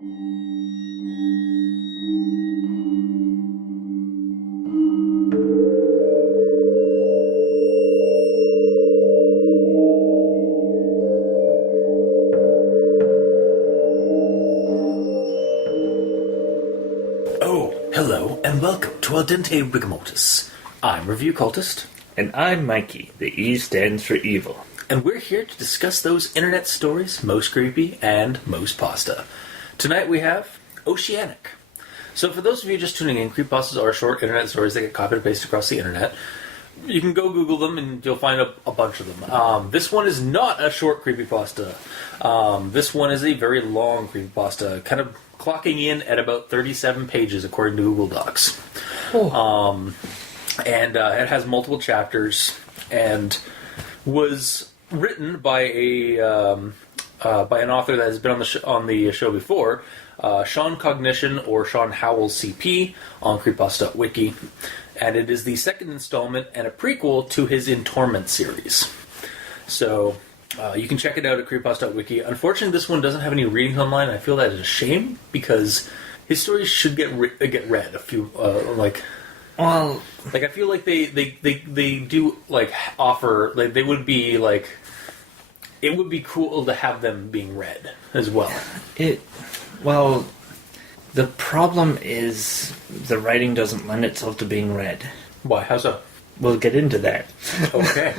Hello, and welcome to Al Dente Rigamortis. I'm Review Cultist. And I'm Mikey. The E stands for evil. And we're here to discuss those internet stories most creepy and most pasta. Tonight we have Oceanic. So for those of you just tuning in, creepypastas are short internet stories that get copied and pasted across the internet. You can go Google them and you'll find a bunch of them. This one is not a short creepypasta. This one is a very long creepypasta, kind of clocking in at about 37 pages according to Google Docs. And it has multiple chapters and was written by an author that has been on the show before, ShawnCognition or ShawnHowellsCP on Creepypasta.wiki. And it is the second installment and a prequel to his In Torment series. So you can check it out at Creepypasta.wiki. Unfortunately, this one doesn't have any readings online. I feel that is a shame because his stories should get read. I feel like they do like offer like they would be like it would be cool to have them being read as well. The problem is the writing doesn't lend itself to being read. Why? How so? We'll get into that. Okay.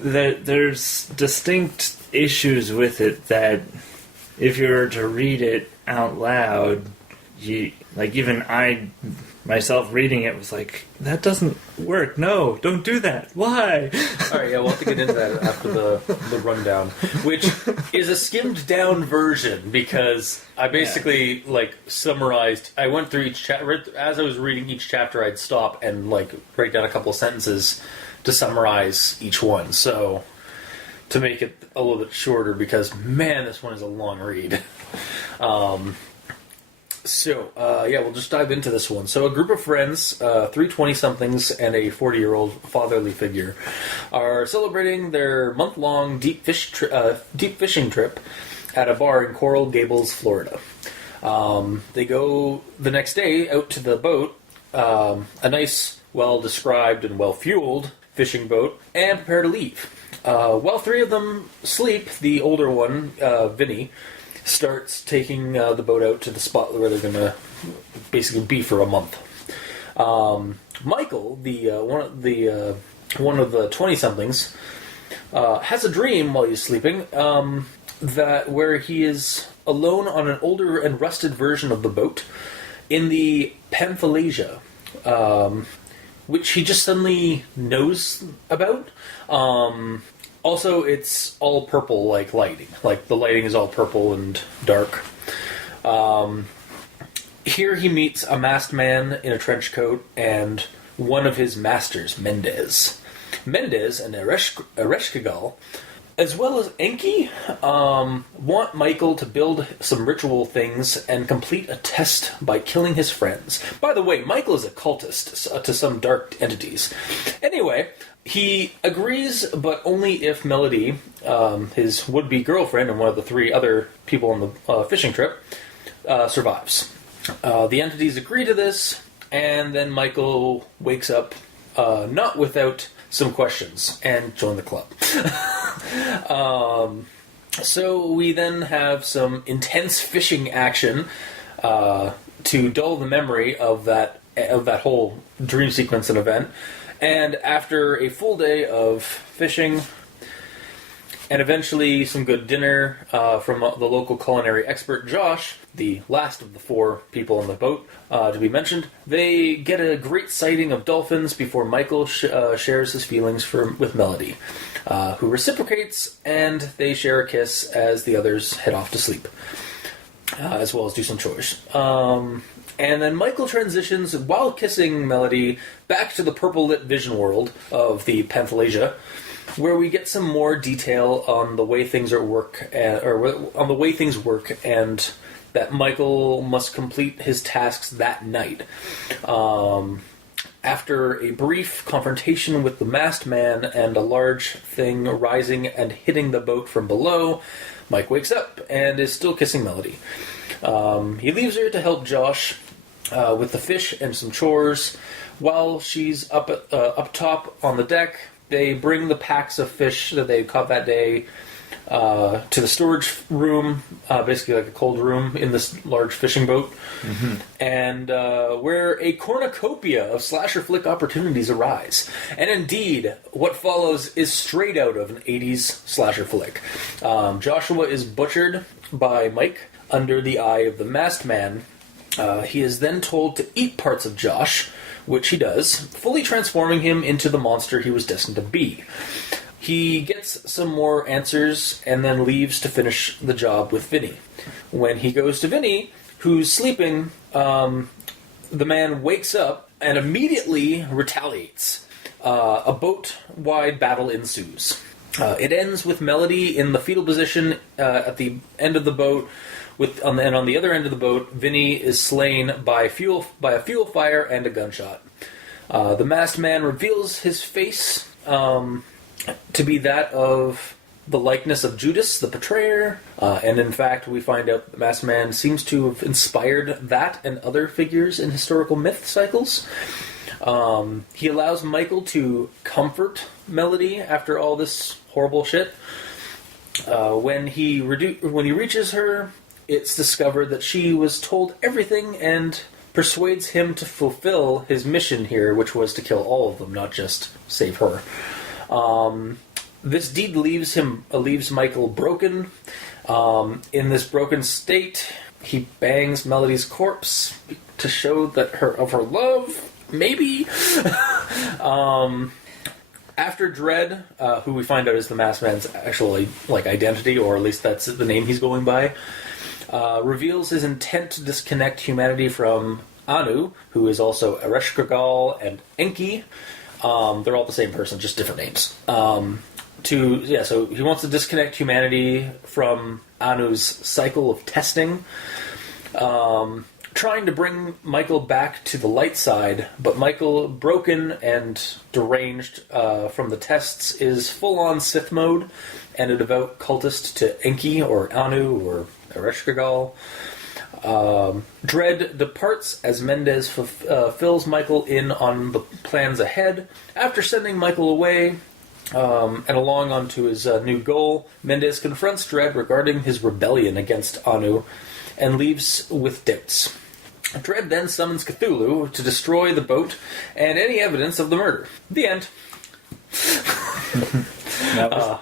There's distinct issues with it that if you were to read it out loud, even I myself reading it was like, that doesn't work. No, don't do that. Why? Alright, yeah, we'll have to get into that after the rundown, which is a skimmed down version because I basically summarized. I went through each chapter. As I was reading each chapter, I'd stop and write down a couple of sentences to summarize each one. So to make it a little bit shorter, because man, this one is a long read. We'll just dive into this one. So a group of friends, 3 20-somethings and a 40-year-old fatherly figure, are celebrating their month-long deep fishing trip at a bar in Coral Gables, Florida. They go the next day out to the boat, a nice, well-described and well-fueled fishing boat, and prepare to leave. While 3 of them sleep, the older one, Vinny, starts taking the boat out to the spot where they're going to basically be for a month. Michael, one of the 20-somethings, has a dream while he's sleeping that where he is alone on an older and rusted version of the boat in the Panthalasia, which he just suddenly knows about. Also, it's all purple, lighting. The lighting is all purple and dark. Here he meets a masked man in a trench coat and one of his masters, Mendez. Mendez and Ereshkigal, as well as Enki, want Michael to build some ritual things and complete a test by killing his friends. By the way, Michael is a cultist to some dark entities. Anyway, he agrees, but only if Melody, his would-be girlfriend and one of the 3 other people on the fishing trip, survives. The entities agree to this, and then Michael wakes up, not without some questions, and join the club. So we then have some intense fishing action to dull the memory of that whole dream sequence and event. And after a full day of fishing, and eventually some good dinner from the local culinary expert Josh, the last of the 4 people on the boat to be mentioned, they get a great sighting of dolphins before Michael shares his feelings with Melody, who reciprocates, and they share a kiss as the others head off to sleep, as well as do some chores. And then Michael transitions, while kissing Melody, back to the purple-lit vision world of the Panthalasia, where we get some more detail on the way things work, and that Michael must complete his tasks that night. After a brief confrontation with the masked man and a large thing rising and hitting the boat from below, Mike wakes up and is still kissing Melody. He leaves her to help Josh with the fish and some chores. While she's up top on the deck, they bring the packs of fish that they caught that day to the storage room, basically like a cold room in this large fishing boat, and where a cornucopia of slasher flick opportunities arise. And indeed, what follows is straight out of an 80s slasher flick. Joshua is butchered by Mike under the eye of the masked man. He is then told to eat parts of Josh, which he does, fully transforming him into the monster he was destined to be. He gets some more answers and then leaves to finish the job with Vinny. When he goes to Vinny, who's sleeping, the man wakes up and immediately retaliates. A boat-wide battle ensues. It ends with Melody in the fetal position at the end of the boat, and on the other end of the boat, Vinny is slain by a fuel fire and a gunshot. The masked man reveals his face to be that of the likeness of Judas, the betrayer, and in fact we find out that the masked man seems to have inspired that and other figures in historical myth cycles. He allows Michael to comfort Melody after all this horrible shit. When he reaches her, it's discovered that she was told everything and persuades him to fulfill his mission here, which was to kill all of them, not just save her. This deed leaves Michael broken. In this broken state, he bangs Melody's corpse to show that her love, maybe. After Dredd, who we find out is the masked man's actual identity, or at least that's the name he's going by, reveals his intent to disconnect humanity from Anu, who is also Ereshkigal and Enki. They're all the same person, just different names. So he wants to disconnect humanity from Anu's cycle of testing, trying to bring Michael back to the light side, but Michael, broken and deranged from the tests, is full-on Sith mode and a devout cultist to Enki or Anu or Ereshkigal. Dredd departs as Mendez fills Michael in on the plans ahead. After sending Michael away and along onto his new goal, Mendez confronts Dredd regarding his rebellion against Anu and leaves with doubts. Dredd then summons Cthulhu to destroy the boat and any evidence of the murder. The end.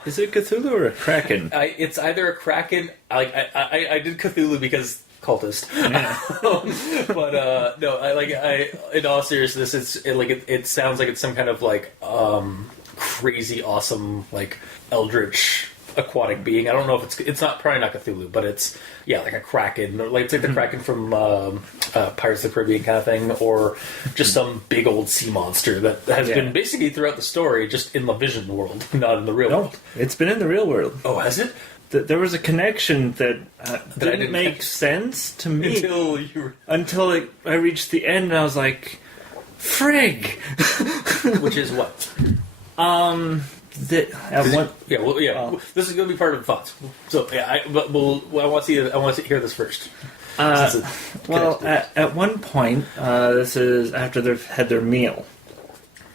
Is it Cthulhu or a Kraken? It's either a Kraken. I did Cthulhu because cultist. Yeah. But no, in all seriousness, it sounds like it's some kind of crazy awesome eldritch aquatic being. I don't know if it's probably not Cthulhu, but it's like a Kraken, or it's like the Kraken from Pirates of the Caribbean kind of thing, or just some big old sea monster that has been basically throughout the story, just in the vision world, not in the real world. It's been in the real world. Oh, has it? There was a connection that didn't make sense to me until I reached the end, and I was like, "Frig!" Which is what? This is going to be part of the thoughts. So I want to hear this first. At one point, this is after they've had their meal.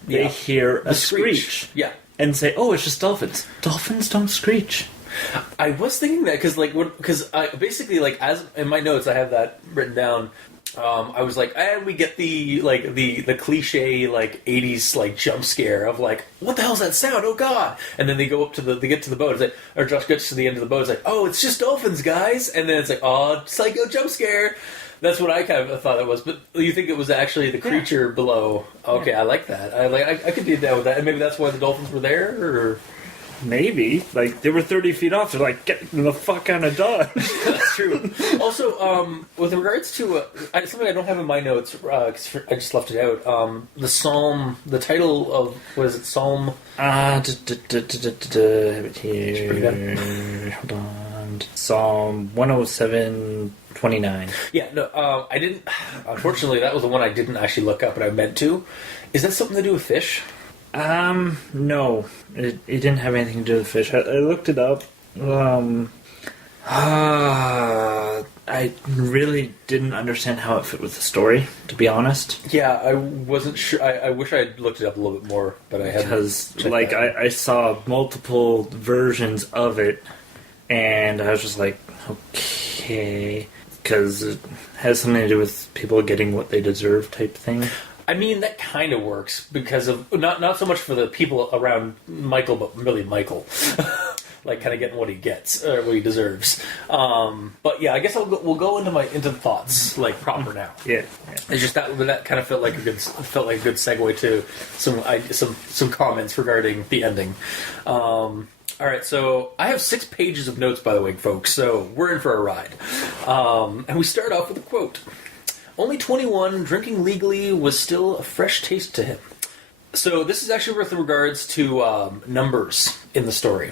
They hear a screech. Yeah, and say, "Oh, it's just dolphins. Dolphins don't screech." I was thinking that because basically as in my notes I have that written down. I was like, and we get the cliche 80s jump scare of what the hell's that sound? Oh god! And then they get to the boat. It's or Josh gets to the end of the boat. It's like, oh, it's just dolphins, guys. And then it's like, oh, psycho jump scare. That's what I kind of thought it was. But you think it was actually the creature below? Okay, yeah. I like that. I could be down with that. And maybe that's why the dolphins were there, or. Maybe. They were 30 feet off. They're get the fuck out of Dodge. That's true. Also, with regards to... something I don't have in my notes, because I just left it out. The Psalm... The title of... Was it Psalm... have it here. Hold on. Psalm 107:29. Yeah, no, I didn't... Unfortunately, that was the one I didn't actually look up, but I meant to. Is that something to do with fish? No. It didn't have anything to do with fish. I looked it up. I really didn't understand how it fit with the story, to be honest. Yeah, I wasn't sure. I wish I had looked it up a little bit more, but I hadn't. Because, like, I saw multiple versions of it, and I was just like, okay, because it has something to do with people getting what they deserve type thing. I mean, that kind of works because of not so much for the people around Michael, but really Michael, like kind of getting what he gets or what he deserves. But yeah, I guess we'll go into the thoughts like proper now. Yeah. It's just that kind of felt like a good segue to some comments regarding the ending. All right, so I have 6 pages of notes, by the way, folks. So we're in for a ride, and we start off with a quote. Only 21, drinking legally was still a fresh taste to him. So this is actually with regards to numbers in the story.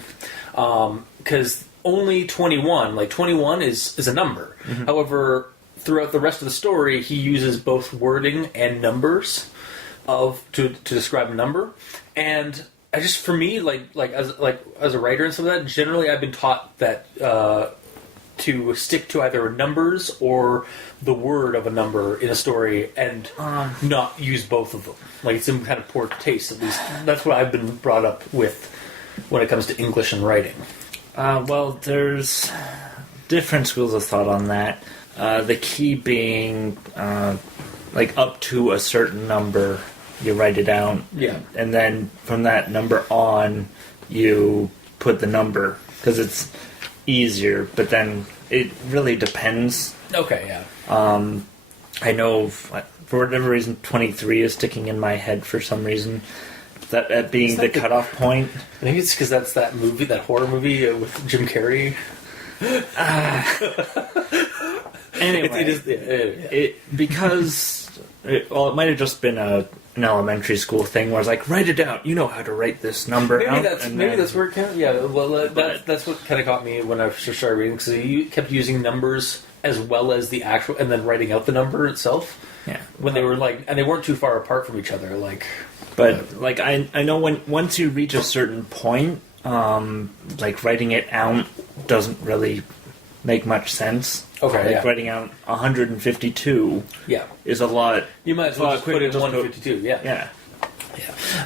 Because only 21, like 21 is a number. Mm-hmm. However, throughout the rest of the story, he uses both wording and numbers to describe a number. And I just, for me, as a writer and stuff like that, generally I've been taught that to stick to either numbers or the word of a number in a story and not use both of them. Like, it's some kind of poor taste, at least. That's what I've been brought up with when it comes to English and writing. Well, there's different schools of thought on that. The key being, like, up to a certain number, you write it down. Yeah. And then from that number on, you put the number, because it's easier, but then it really depends. Okay, yeah. I know, for whatever reason, 23 is sticking in my head for some reason. That being the cutoff point. I think it's because that's that movie, that horror movie with Jim Carrey. Anyway, it might have just been an elementary school thing where it's like, write it down. You know how to write this number out. That's where it came. Yeah, well, that's what kind of got me when I first started reading, because he kept using numbers as well as the actual, and then writing out the number itself. Yeah, when they were and they weren't too far apart from each other. But I know once you reach a certain point, writing it out doesn't really make much sense. Okay, writing out 152 is a lot. You might as well just put in 152, Yeah.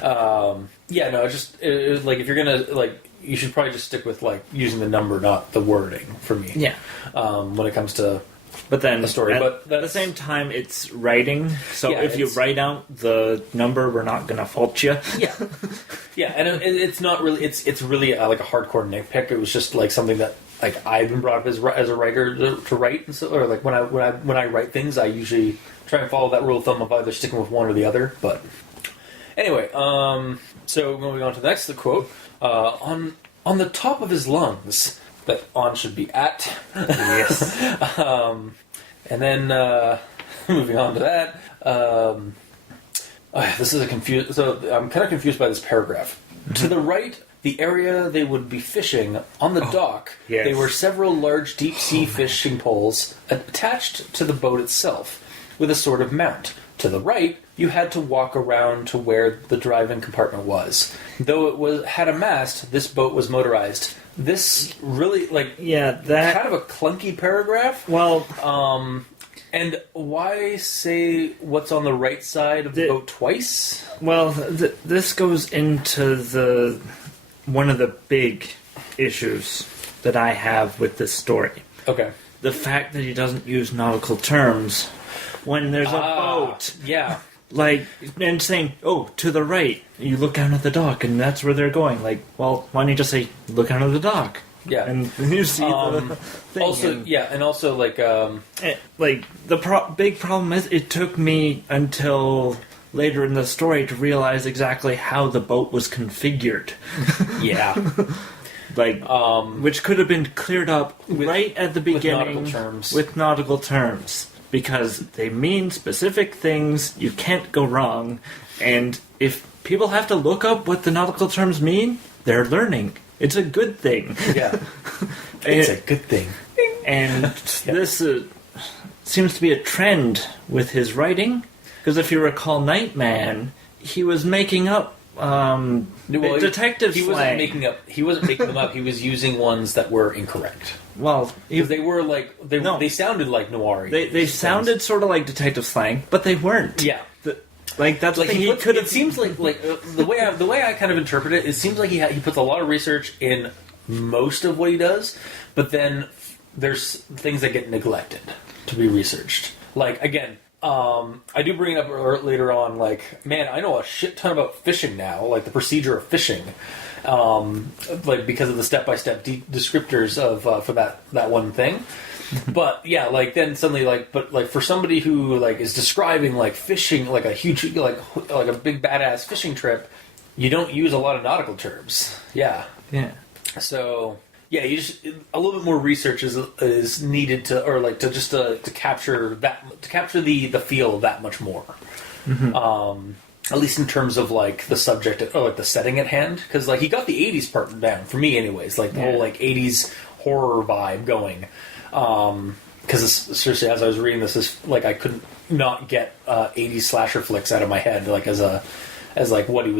No, if you're gonna, you should probably just stick with, using the number, not the wording, for me. Yeah. When it comes to But then, the story. At the same time, it's writing. So if you write out the number, we're not going to fault you. Yeah, yeah, and it's not really. It's really like a hardcore nitpick. It was just something that I've been brought up as a writer to write, and so, or when I write things, I usually try and follow that rule of thumb of either sticking with one or the other. But anyway, so moving on to the next quote. On the top of his lungs. That on should be at. Yes. And then, moving on to that, this is so I'm kind of confused by this paragraph. Mm-hmm. To the right, the area they would be fishing, on the dock, yes. There were several large deep-sea fishing poles attached to the boat itself, with a sort of mount. To the right, you had to walk around to where the driving compartment was. Though it had a mast, this boat was motorized. This really, that kind of a clunky paragraph. Well, and why say what's on the right side of the boat twice? Well, this goes into one of the big issues that I have with this story. Okay. The fact that he doesn't use nautical terms when there's a boat. Yeah. And saying, to the right, you look down at the dock, and that's where they're going. Well, why don't you just say, look down at the dock? Yeah. And you see the thing. Also, the big problem is, it took me until later in the story to realize exactly how the boat was configured. Yeah. Which could have been cleared up right at the beginning with nautical terms. Because they mean specific things, you can't go wrong, and if people have to look up what the nautical terms mean, they're learning. It's a good thing. Yeah. It's a good thing. And this seems to be a trend with his writing, because if you recall Nightman, he was making up detective he slang. wasn't making up. He wasn't making them up. He was using ones that were incorrect. Well, Because they were like they sounded like noir. they sounded sort of like detective slang, but they weren't. Yeah. That's Like the thing. he He could have. It seems like the way I kind of interpret it, it seems like he puts a lot of research in most of what he does, but then there's things that get neglected to be researched. Like again, I do bring it up later on. Like, man, I know a shit ton about fishing now. Like the procedure of fishing, like because of the step-by-step descriptors of for that one thing. But yeah, like then suddenly but for somebody who like is describing like fishing, like a huge like a big badass fishing trip, you don't use a lot of nautical terms. Yeah. So yeah, you just a little bit more research is needed to capture the feel that much more. At least in terms of like the subject or like the setting at hand, because like he got the '80s part down for me, anyways. Like the whole like '80s horror vibe going. Because seriously, as I was reading this, like I couldn't not get 80s slasher flicks out of my head, like as like how he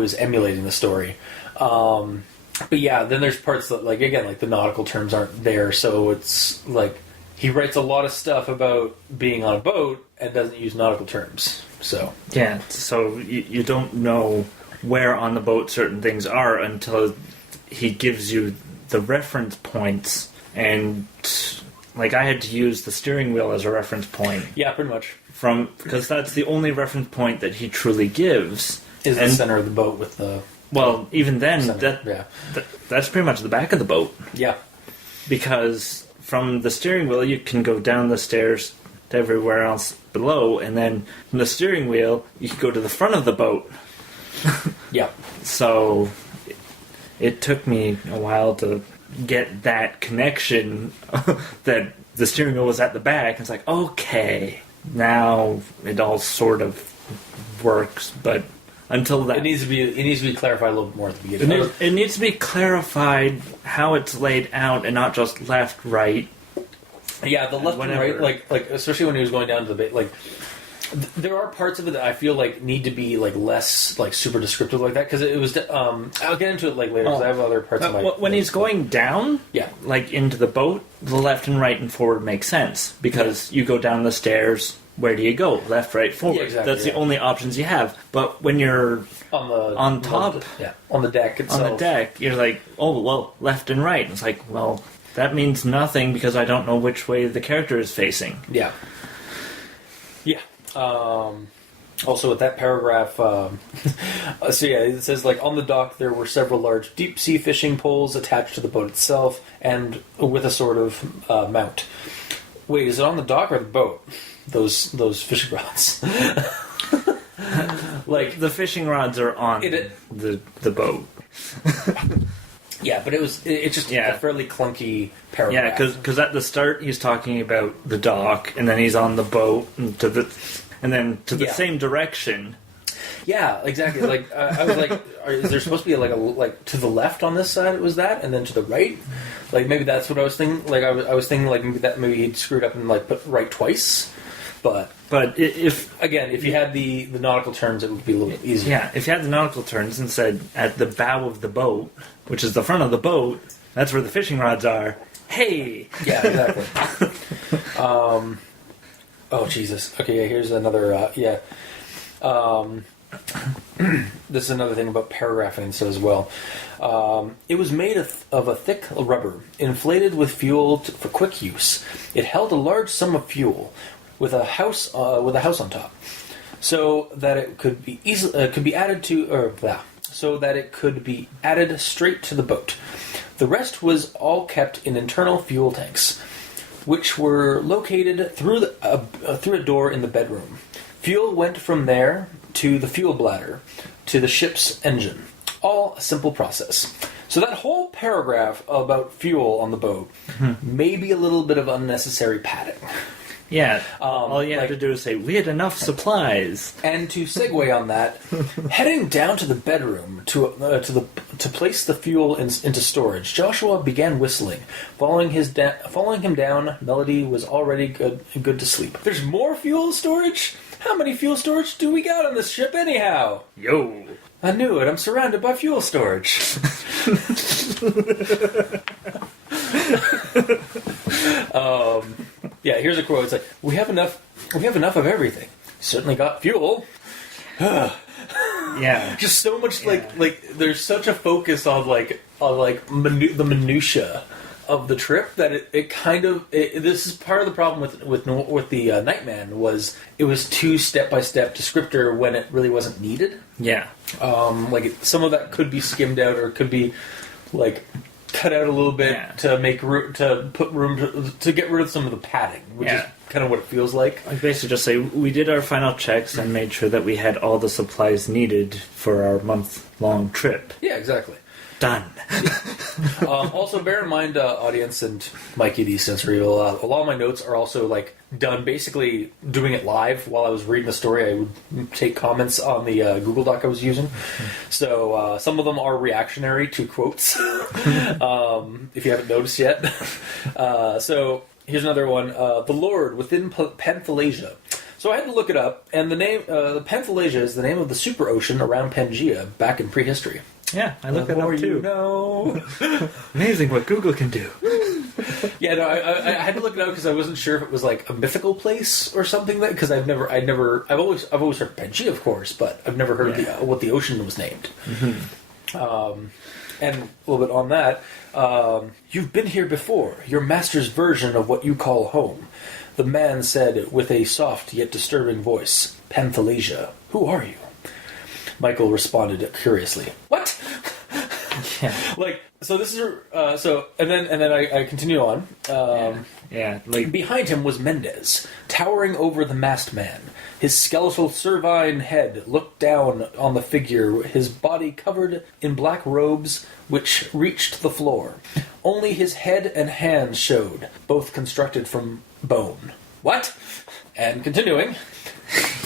was emulating the story. But yeah, then there's parts that like again like the nautical terms aren't there, so it's like he writes a lot of stuff about being on a boat and doesn't use nautical terms. So yeah, so you don't know where on the boat certain things are until he gives you the reference points. And like I had to use the steering wheel as a reference point. Yeah, pretty much. Because that's the only reference point that he truly gives. Is the center of the boat with the... Well, even then, that's pretty much the back of the boat. Yeah. Because from the steering wheel, you can go down the stairs to everywhere else below, and then from the steering wheel, you can go to the front of the boat. Yeah. So it took me a while to get that connection that the steering wheel was at the back. It's like, okay, now it all sort of works, but until that... It needs to be clarified a little bit more at the beginning. It needs to be clarified how it's laid out and not just left, right. Yeah, the left and right, like especially when he was going down to the bait, like there are parts of it that I feel like need to be like less like super descriptive like that, because it was. I'll get into it like later because I have other parts of my. When he's going down, yeah, like into the boat, the left and right and forward makes sense because you go down the stairs. Where do you go? Left, right, forward. Yeah, exactly, That's the only options you have. But when you're on top, on the deck itself, on the deck, you're like, oh well, left and right. And it's like, well, that means nothing because I don't know which way the character is facing. Yeah. Yeah. Also, with that paragraph, so yeah, it says like on the dock there were several large deep sea fishing poles attached to the boat itself, and with a sort of mount. Wait, is it on the dock or the boat? Those fishing rods. Like the fishing rods are on the boat. Yeah, but it's just a fairly clunky paragraph. Yeah, because at the start he's talking about the dock, and then he's on the boat, and then to the same direction. Yeah, exactly. Like I was like, is there supposed to be like to the left on this side? It was that, and then to the right. Like maybe that's what I was thinking. Like I was thinking like maybe he'd screwed up and like put right twice. But if you had the nautical terms, it would be a little bit easier. Yeah, if you had the nautical terms and said at the bow of the boat, which is the front of the boat, that's where the fishing rods are. Hey! Yeah, exactly. Oh, Jesus. Okay, yeah, here's another, this is another thing about paragraphing as well. It was made of a thick rubber, inflated with fuel for quick use. It held a large sum of fuel, with a house on top, so that it could be added straight to the boat. The rest was all kept in internal fuel tanks, which were located through a door in the bedroom. Fuel went from there to the fuel bladder to the ship's engine. All a simple process. So that whole paragraph about fuel on the boat may be a little bit of unnecessary padding. Yeah, all you have to do is say, we had enough supplies. And to segue on that, heading down to the bedroom to place the fuel into storage, Joshua began whistling. Following him down, Melody was already good to sleep. There's more fuel storage? How many fuel storage do we got on this ship anyhow? Yo. I knew it. I'm surrounded by fuel storage. Yeah, here's a quote. It's like, we have enough of everything. Certainly got fuel. Yeah. Just so much like there's such a focus on the minutia of the trip that it kind of this is part of the problem with the Nightman was it was too step-by-step descriptor when it really wasn't needed. Yeah. Some of that could be skimmed out or could be like cut out a little bit to make room to put room to get rid of some of the padding, which is kind of what it feels like. I basically just say we did our final checks and made sure that we had all the supplies needed for our month-long trip. Yeah, exactly. Done. Also, bear in mind, audience and Mikey, the sensory, a lot of my notes are also like done basically doing it live while I was reading the story. I would take comments on the Google Doc I was using. So some of them are reactionary to quotes, if you haven't noticed yet. So here's another one. The Lord within Penthalasia. So I had to look it up, and the name the Penthalasia is the name of the super ocean around Pangaea back in prehistory. Yeah, I looked that up too. You know. Amazing what Google can do. Yeah, no, I had to look it up because I wasn't sure if it was like a mythical place or something. That because I've always heard Pangaea, of course, but I've never heard what the ocean was named. Mm-hmm. And a little bit on that, you've been here before. Your master's version of what you call home. The man said with a soft yet disturbing voice, "Panthalasia, who are you?" Michael responded curiously, "What?" Yeah. So this is and then I continue on. Behind him was Mendez, towering over the masked man. His skeletal cervine head looked down on the figure, his body covered in black robes which reached the floor. Only his head and hands showed, both constructed from bone. What? And continuing.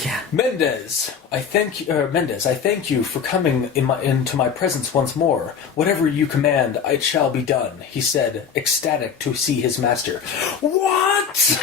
Yeah. Mendez, I thank you for coming into my presence once more. Whatever you command, it shall be done, he said, ecstatic to see his master. What?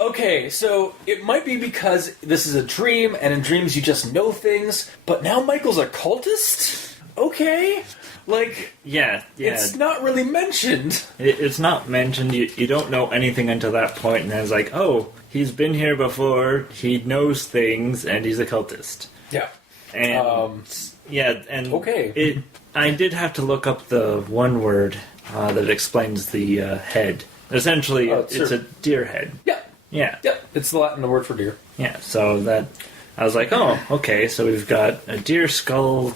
Okay, so it might be because this is a dream, and in dreams you just know things, but now Michael's a cultist? Okay. It's not really mentioned. It's not mentioned. You don't know anything until that point, and then it's like, oh, he's been here before, he knows things, and he's a cultist. Yeah. And, okay. I did have to look up the one word that explains the head. Essentially, it's a deer head. Yeah. Yeah. Yeah, it's the Latin word for deer. Yeah, so that... I was like, oh, okay, so we've got a deer skull...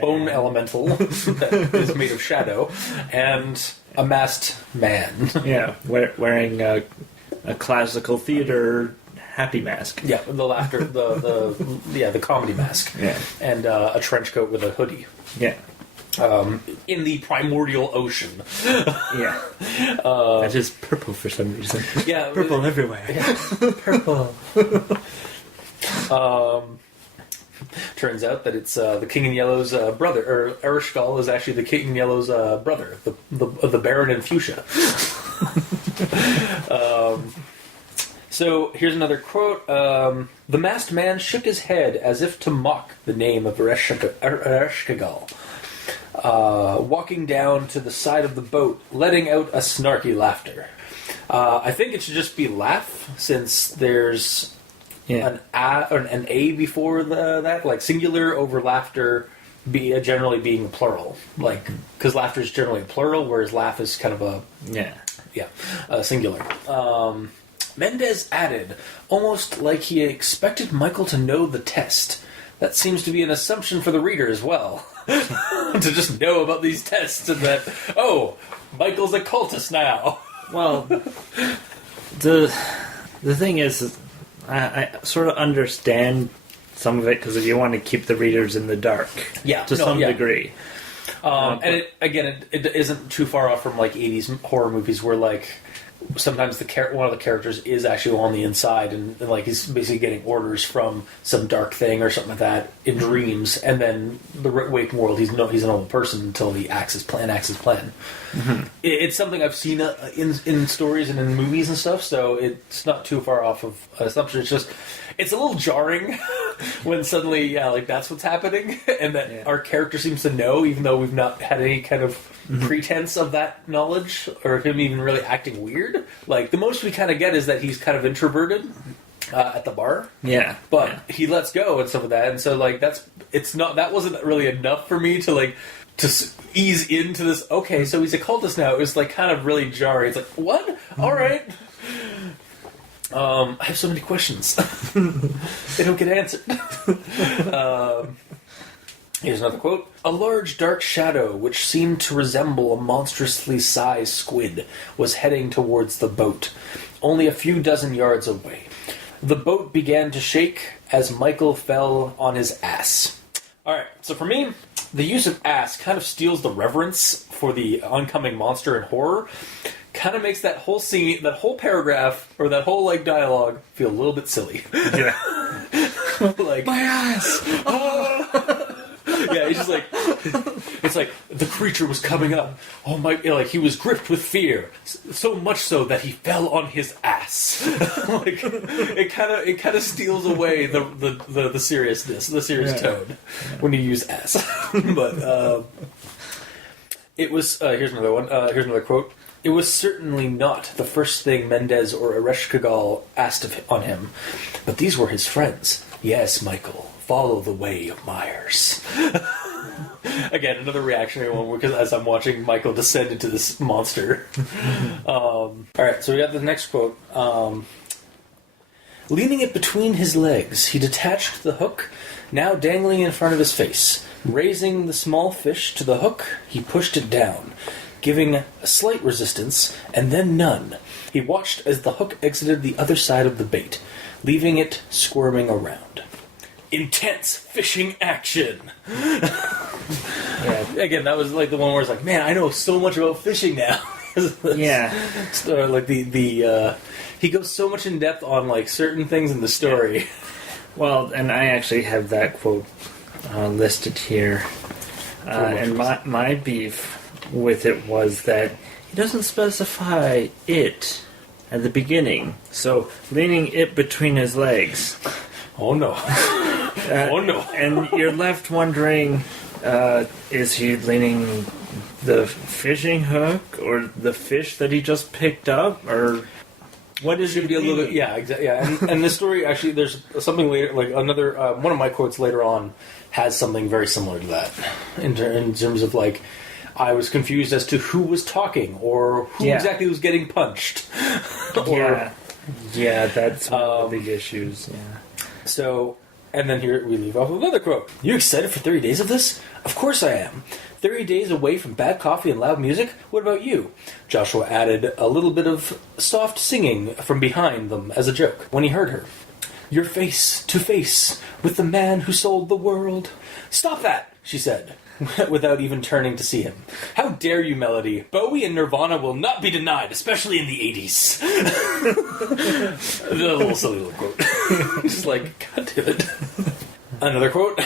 Bone elemental that is made of shadow, and a masked man. Yeah, wearing a classical theater happy mask. Yeah, the laughter, the comedy mask. Yeah, and a trench coat with a hoodie. Yeah, in the primordial ocean. Yeah, that is purple for some reason. Yeah, purple everywhere. Yeah. Purple. Turns out that it's the King in Yellow's brother, or Erishgal is actually the King in Yellow's brother, the Baron in Fuchsia. So here's another quote. The masked man shook his head as if to mock the name of Ereshkigal, walking down to the side of the boat, letting out a snarky laughter. I think it should just be laugh, since there's... Yeah. An A before that, like singular over laughter, generally being plural, because laughter is generally plural, whereas laugh is kind of singular. Mendez added, almost like he expected Michael to know the test. That seems to be an assumption for the reader as well, to just know about these tests and that Michael's a cultist now. Well, the thing is. I sort of understand some of it because you want to keep the readers in the dark, to some degree. And it isn't too far off from like 80s horror movies where like sometimes one of the characters is actually on the inside, and like he's basically getting orders from some dark thing or something like that in dreams, and then the waking world he's a normal person until he acts his plan. Mm-hmm. It's something I've seen in stories and in movies and stuff, so it's not too far off of assumption. It's a little jarring when suddenly like that's what's happening, and that our character seems to know, even though we've not had any kind of pretense of that knowledge, or of him even really acting weird. Like, the most we kind of get is that he's kind of introverted at the bar. Yeah. But he lets go and stuff like that, and so, like, that wasn't really enough for me to, like, to ease into this, okay, so he's a cultist now. It was, like, kind of really jarring. It's like, what? Alright. I have so many questions. They don't get answered. Here's another quote. A large dark shadow, which seemed to resemble a monstrously sized squid, was heading towards the boat, only a few dozen yards away. The boat began to shake as Michael fell on his ass. Alright, so for me, the use of ass kind of steals the reverence for the oncoming monster in horror. Kind of makes that whole scene, that whole paragraph, or that whole, like, dialogue feel a little bit silly. Yeah. Like, my ass! Oh! Yeah, he's just like, it's like the creature was coming up. Oh my! Like, he was gripped with fear, so much so that he fell on his ass. Like, it kind of steals away the seriousness, the serious tone when you use ass. But it was. Here's another one. Here's another quote. It was certainly not the first thing Mendez or Ereshkigal asked on him, but these were his friends. Yes, Michael. Follow the way of Myers. Again, another reactionary one, because as I'm watching Michael descend into this monster. Alright, so we got the next quote. Leaning it between his legs, he detached the hook, now dangling in front of his face. Raising the small fish to the hook, he pushed it down, giving a slight resistance, and then none. He watched as the hook exited the other side of the bait, leaving it squirming around. Intense fishing action. Again, that was like the one where it's like, man, I know so much about fishing now. Yeah. Like he goes so much in depth on like certain things in the story. Well, and I actually have that quote listed here. And my beef with it was that he doesn't specify it at the beginning. So, leaning it between his legs. Oh no. Oh no. And you're left wondering, is he leaning the fishing hook or the fish that he just picked up, or what is it? Be a little bit, yeah, exactly. Yeah, and the story actually, there's something later, like another one of my quotes later on has something very similar to that in terms of like, I was confused as to who was talking or who exactly was getting punched. Yeah, that's one of the big issues. Yeah. So, and then here we leave off with another quote. You excited for 30 days of this? Of course I am. 30 days away from bad coffee and loud music? What about you? Joshua added a little bit of soft singing from behind them as a joke when he heard her. You're face to face with the man who sold the world. Stop that, she said, without even turning to see him. How dare you, Melody? Bowie and Nirvana will not be denied, especially in the 80s. A little silly little quote. Just like, God damn it. Another quote.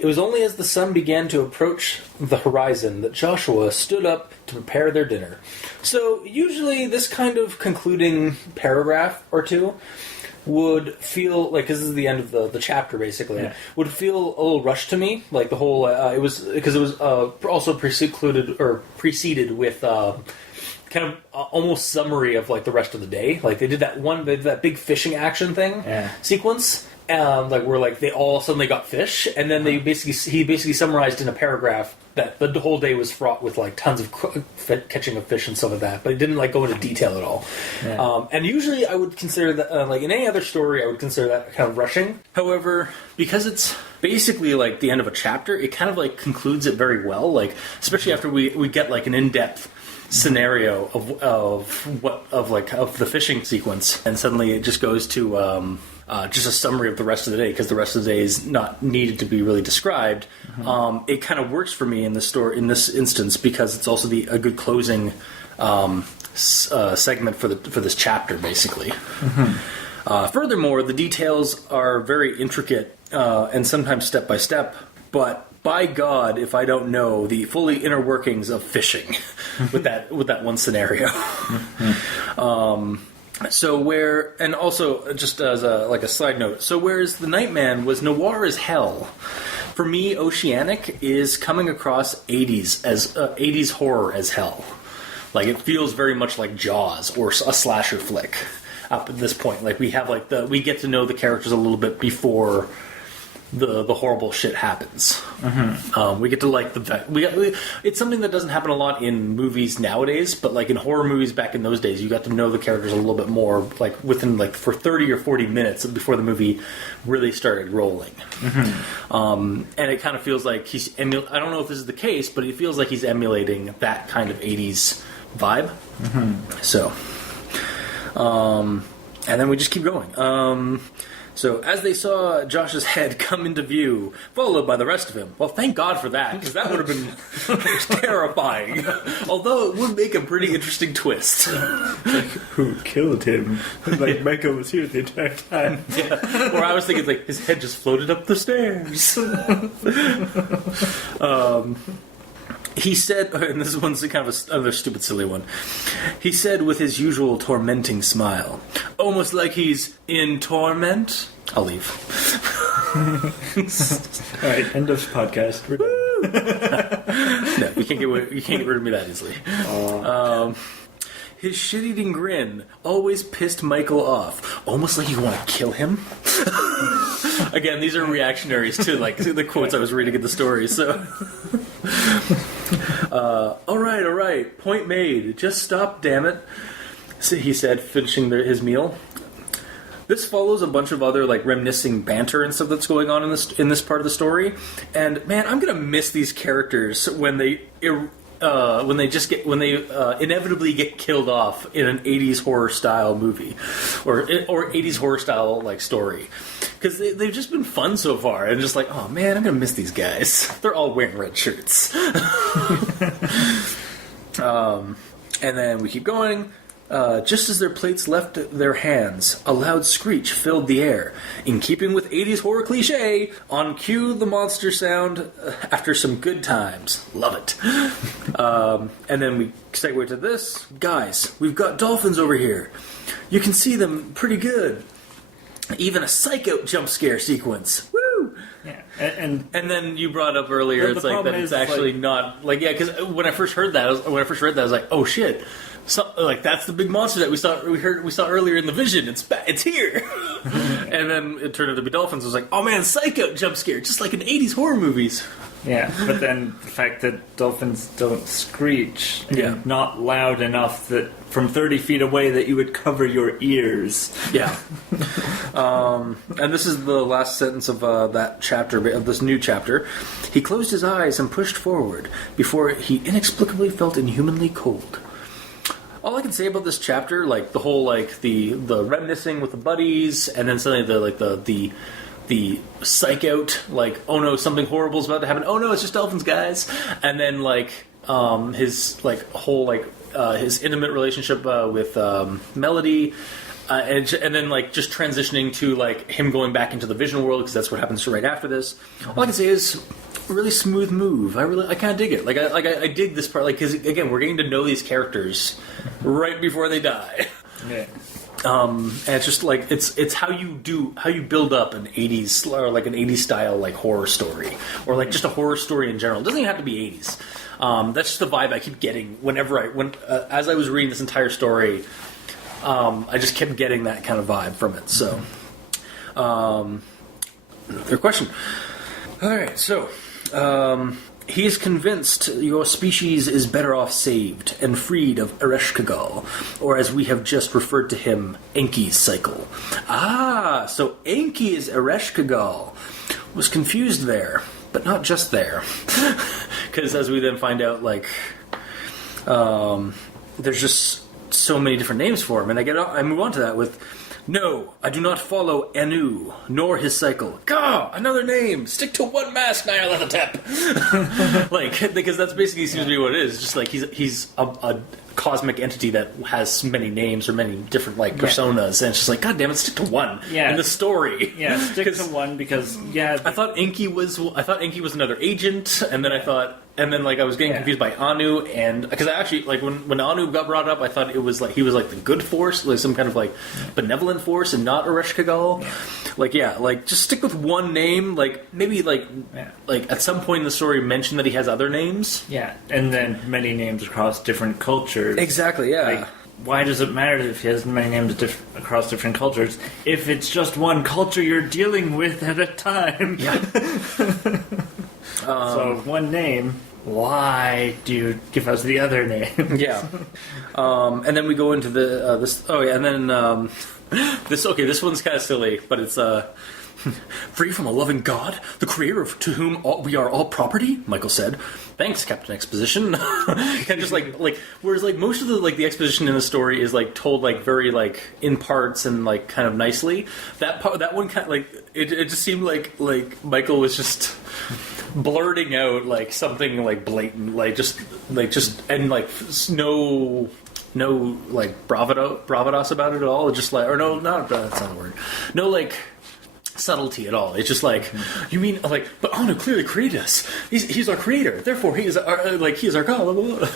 It was only as the sun began to approach the horizon that Joshua stood up to prepare their dinner. So, usually this kind of concluding paragraph or two would feel like, because this is the end of the chapter basically, would feel a little rushed to me. Like the whole, it was because it was also preceded with kind of almost summary of like the rest of the day. Like they did that big fishing action thing sequence. Like where like they all suddenly got fish, and then he basically summarized in a paragraph that the whole day was fraught with like tons of catching of fish and stuff like that, but it didn't like go into detail at all. And usually I would consider that like in any other story I would consider that kind of rushing. However, because it's basically like the end of a chapter, it kind of like concludes it very well. Like especially after we get like an in-depth scenario of the fishing sequence, and suddenly it just goes to just a summary of the rest of the day, because the rest of the day is not needed to be really described. It kind of works for me in this story, in this instance, because it's also a good closing segment for this chapter, basically. Furthermore, the details are very intricate and sometimes step by step, but by God, if I don't know the fully inner workings of fishing with that one scenario. And also, just as a side note, so whereas The Nightman was noir as hell, for me, Oceanic is coming across 80s horror as hell. Like, it feels very much like Jaws or a slasher flick up at this point. Like, we get to know the characters a little bit before the horrible shit happens. We get to it's something that doesn't happen a lot in movies nowadays, but like in horror movies back in those days, you got to know the characters a little bit more, like within for 30 or 40 minutes before the movie really started rolling. And it kind of feels like I don't know if this is the case, but it feels like he's emulating that kind of 80s vibe. So, and then we just keep going. So, as they saw Josh's head come into view, followed by the rest of him, well, thank God for that, because that would have been terrifying. Although it would make a pretty interesting twist. Like, who killed him? Like, Michael was here the entire time. Yeah. Or I was thinking, like, his head just floated up the stairs. He said, and this one's kind of another stupid, silly one. He said with his usual tormenting smile, almost like he's in torment. I'll leave. All right, end of podcast. We're done. No, you can't get rid of me that easily. His shit-eating grin always pissed Michael off, almost like you want to kill him. Again, these are reactionaries to the quotes I was reading in the story. So, all right, point made. Just stop, damn it. He said, finishing his meal. This follows a bunch of other reminiscing banter and stuff that's going on in this part of the story. And man, I'm gonna miss these characters when they inevitably get killed off in an 80s horror style movie or 80s horror style story, because they've just been fun so far, and just oh man, I'm gonna miss these guys. They're all wearing red shirts. And then we keep going. Just as their plates left their hands, a loud screech filled the air. In keeping with 80s horror cliche, on cue the monster sound after some good times. Love it. And then we segue to this. Guys, we've got dolphins over here. You can see them pretty good. Even a psych-out jump scare sequence. Woo! Yeah, and then you brought up earlier, it's that it's actually not because when I first heard that, I was like, oh shit. So, that's the big monster that we saw earlier in the vision. It's here. And then it turned out to be dolphins. I was like, oh man, psycho jump scare, just like in 80s horror movies. Yeah, but then the fact that dolphins don't screech, not loud enough that from 30 feet away that you would cover your ears. Yeah. And this is the last sentence of that chapter, of this new chapter. He closed his eyes and pushed forward before he inexplicably felt inhumanly cold. All I can say about this chapter, the whole the reminiscing with the buddies, and then suddenly the psych out, oh no, something horrible is about to happen. Oh no, it's just dolphins, guys. And then his whole his intimate relationship with Melody, and then just transitioning to him going back into the vision world, because that's what happens right after this. All I can say is, really smooth move. I kind of dig it. I dig this part, because again, we're getting to know these characters right before they die. Yeah. And it's just it's how you build up an 80s or an 80s style horror story, or just a horror story in general. It doesn't even have to be 80s. That's just the vibe I keep getting as I was reading this entire story. I just kept getting that kind of vibe from it. So, another question. All right, so. He is convinced your species is better off saved and freed of Ereshkigal, or as we have just referred to him, Enki's cycle. Ah, so Enki is Ereshkigal. Was confused there, but not just there. Because as we then find out, there's just so many different names for him, and I move on to that with No, I do not follow Anu, nor his cycle. Gah! Another name! Stick to one mask, Nyarlathotep! Like, because that's basically seems to be what it is. Just like he's a cosmic entity that has many names or many different, like, personas, and it's just like, God damn it, stick to one in the story. Yeah, stick to one because, I thought Enki was another agent, and then I was getting confused by Anu, and because I actually, like, when Anu got brought up, I thought it was like he was like the good force, like some kind of like benevolent force, and not Ereshkigal. Like just stick with one name. Like maybe like at some point in the story mention that he has other names. Yeah, and then many names across different cultures. Exactly. Yeah. Like, why does it matter if he has many names across different cultures if it's just one culture you're dealing with at a time? Yeah. So one name. Why do you give us the other name? Yeah. And then we go into the this. Oh yeah, and then this. Okay, this one's kind of silly, but it's free from a loving God, the creator of to whom we are all property. Michael said, "Thanks, Captain Exposition." And just like whereas like most of the exposition in the story is like told like very like in parts and like kind of nicely. That one kind of like it just seemed like Michael was just blurting out like something like blatant, like just and like no like bravados about it at all. Just like, or no, not that's not a word. No like subtlety at all. It's just like, you mean like, but Anu clearly created us. He's our creator. Therefore, he is our god. Blah, blah,